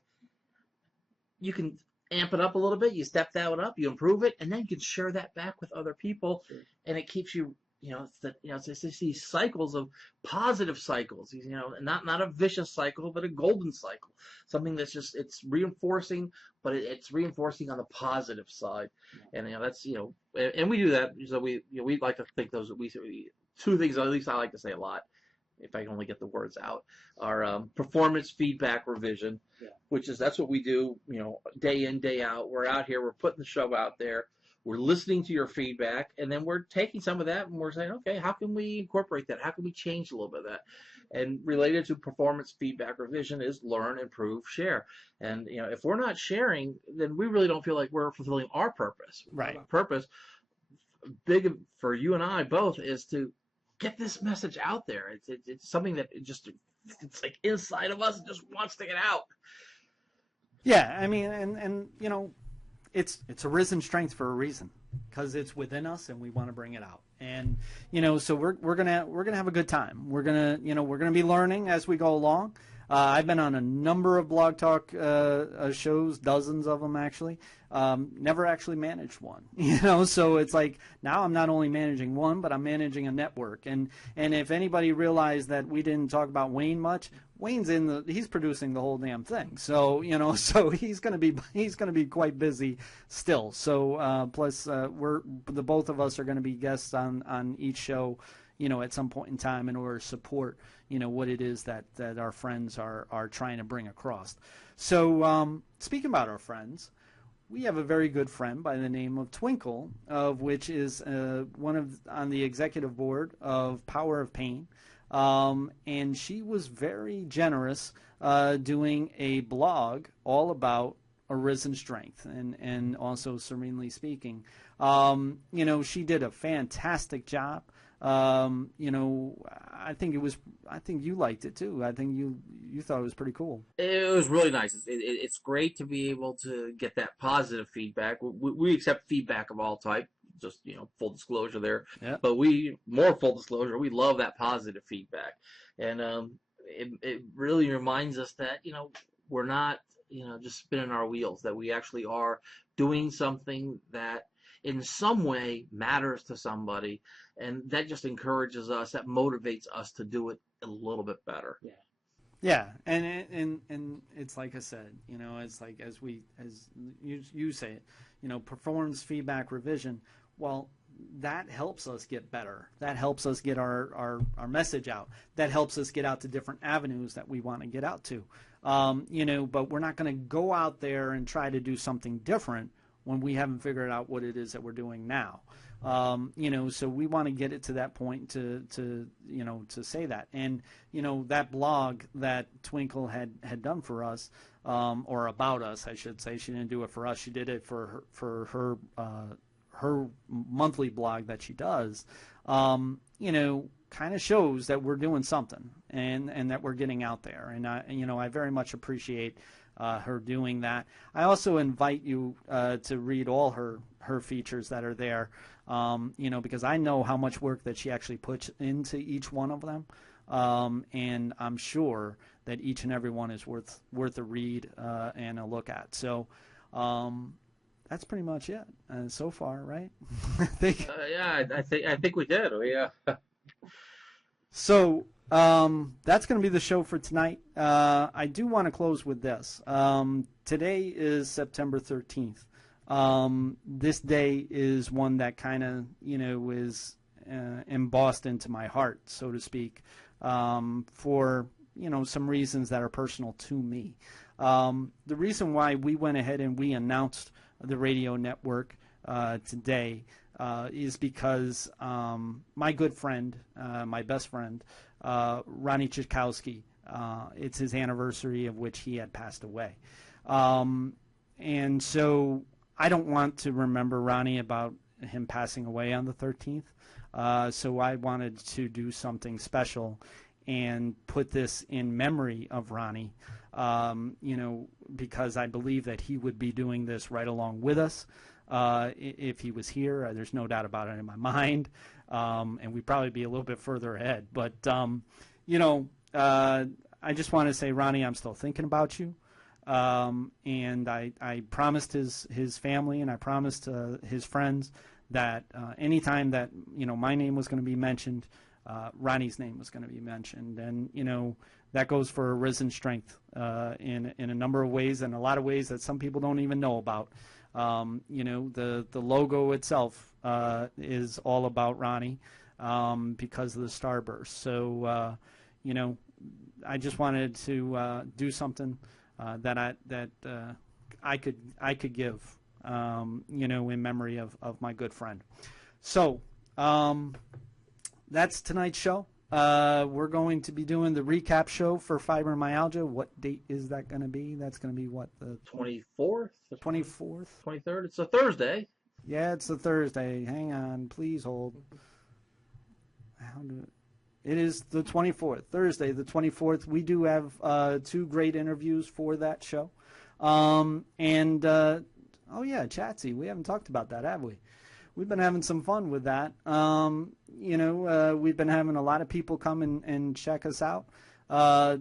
You can amp it up a little bit, you step that one up, you improve it, and then you can share that back with other people. Sure. And it keeps you, it's these cycles of positive cycles, not a vicious cycle, but a golden cycle, something that's just, it's reinforcing, but it's reinforcing on the positive side. Yeah. And that's, and we do that, so we like to think those, two things, at least I like to say a lot, if I can only get the words out, are performance feedback revision, which is, that's what we do, day in, day out. We're out here, we're putting the show out there, we're listening to your feedback, and then we're taking some of that and we're saying, okay, how can we incorporate that? How can we change a little bit of that? And related to performance feedback revision is learn, improve, share. And, if we're not sharing, then we really don't feel like we're fulfilling our purpose. Right. Our purpose, big for you and I both, is to get this message out there. It's something that it's like inside of us, it just wants to get out. Yeah, I mean, and it's Arisen Strength for a reason, because it's within us and we want to bring it out. And so we're gonna have a good time. We're gonna be learning as we go along. I've been on a number of Blog Talk shows, dozens of them actually. Never actually managed one, so it's like now I'm not only managing one, but I'm managing a network. And if anybody realized that we didn't talk about Wayne much, Wayne's he's producing the whole damn thing. So, so he's going to be quite busy still. So, plus the both of us are going to be guests on each show, at some point in time, in order to support, what it is that our friends are trying to bring across. So, speaking about our friends, we have a very good friend by the name of Twinkle, of which is on the executive board of Power of Pain. And she was very generous doing a blog all about Arisen Strength and also Serenely Speaking. She did a fantastic job. I think you liked it too. I think you thought it was pretty cool. It was really nice. It's great to be able to get that positive feedback. We accept feedback of all type. Just, full disclosure there. Yeah. But more full disclosure, we love that positive feedback. And it really reminds us that, we're not, just spinning our wheels, that we actually are doing something that in some way matters to somebody. And that just encourages us, that motivates us to do it a little bit better. Yeah. Yeah, and it's like I said, it's like as you say it, performance feedback revision. Well, that helps us get better. That helps us get our message out. That helps us get out to different avenues that we want to get out to. But we're not going to go out there and try to do something different when we haven't figured out what it is that we're doing now. So we want to get it to that point to say that. And, that blog that Twinkle had done for us, or about us, I should say, she didn't do it for us. She did it for her monthly blog that she does, kind of shows that we're doing something and that we're getting out there. And I very much appreciate her doing that. I also invite you to read all her features that are there, because I know how much work that she actually puts into each one of them. And I'm sure that each and every one is worth a read and a look at. So that's pretty much it so far, right? I think. Yeah, I think we did. So that's going to be the show for tonight. I do want to close with this. Today is September 13th. This day is one that kind of, is embossed into my heart, so to speak, for, some reasons that are personal to me. The reason why we went ahead and we announced the radio network today is because my good friend, my best friend, Ronnie Chikowski, it's his anniversary of which he had passed away. And so I don't want to remember Ronnie about him passing away on the 13th. So I wanted to do something special and put this in memory of Ronnie, because I believe that he would be doing this right along with us. If he was here, there's no doubt about it in my mind, and we'd probably be a little bit further ahead. But, I just want to say, Ronnie, I'm still thinking about you, and I promised his family and I promised his friends that anytime that, my name was going to be mentioned, Ronnie's name was going to be mentioned. And, that goes for Arisen Strength in a number of ways, and a lot of ways that some people don't even know about. The logo itself is all about Ronnie because of the starburst. So, I just wanted to do something that I could give, in memory of my good friend. So that's tonight's show. We're going to be doing the recap show for Fibromyalgia. What date is that going to be? That's going to be what, the 24th? 24th? 23rd? It's a Thursday. Yeah, it's a Thursday. Hang on. Please hold. It is the 24th, Thursday, the 24th. We do have 2 great interviews for that show. Oh, yeah, Chatsy. We haven't talked about that, have we? We've been having some fun with that. We've been having a lot of people come and check us out,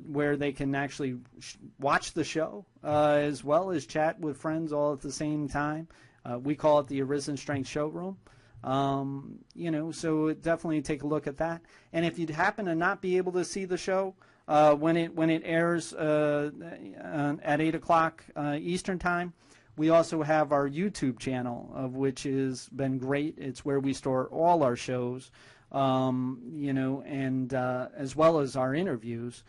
where they can actually watch the show as well as chat with friends all at the same time. We call it the Arisen Strength Showroom. So definitely take a look at that. And if you happen to not be able to see the show when it airs at 8 o'clock Eastern Time, we also have our YouTube channel, of which has been great. It's where we store all our shows, and as well as our interviews,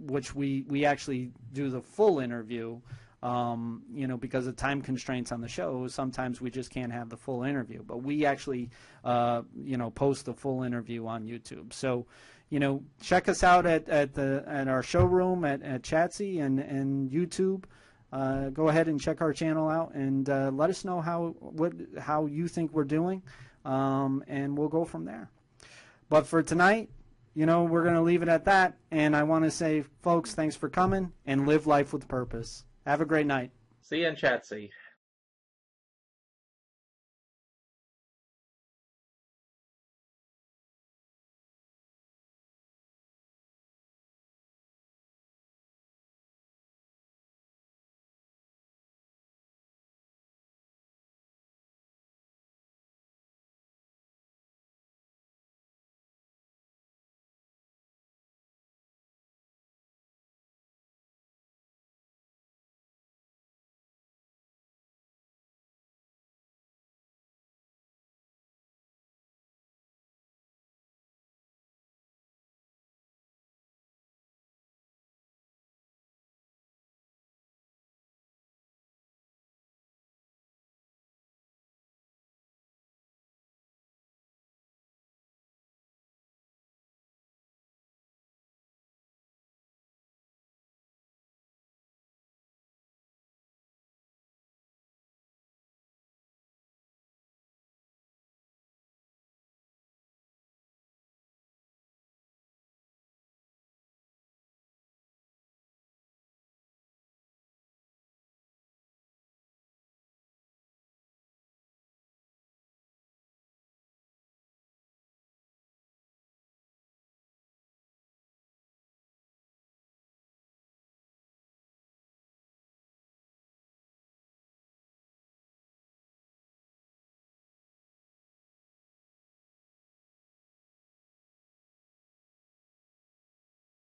which we actually do the full interview, because of time constraints on the show. Sometimes we just can't have the full interview, but we actually, post the full interview on YouTube. So, check us out at our showroom at Chatsy and YouTube. Go ahead and check our channel out and let us know how you think we're doing, and we'll go from there. But for tonight, we're going to leave it at that. And I want to say, folks, thanks for coming, and live life with purpose. Have a great night. See you in Chatsy.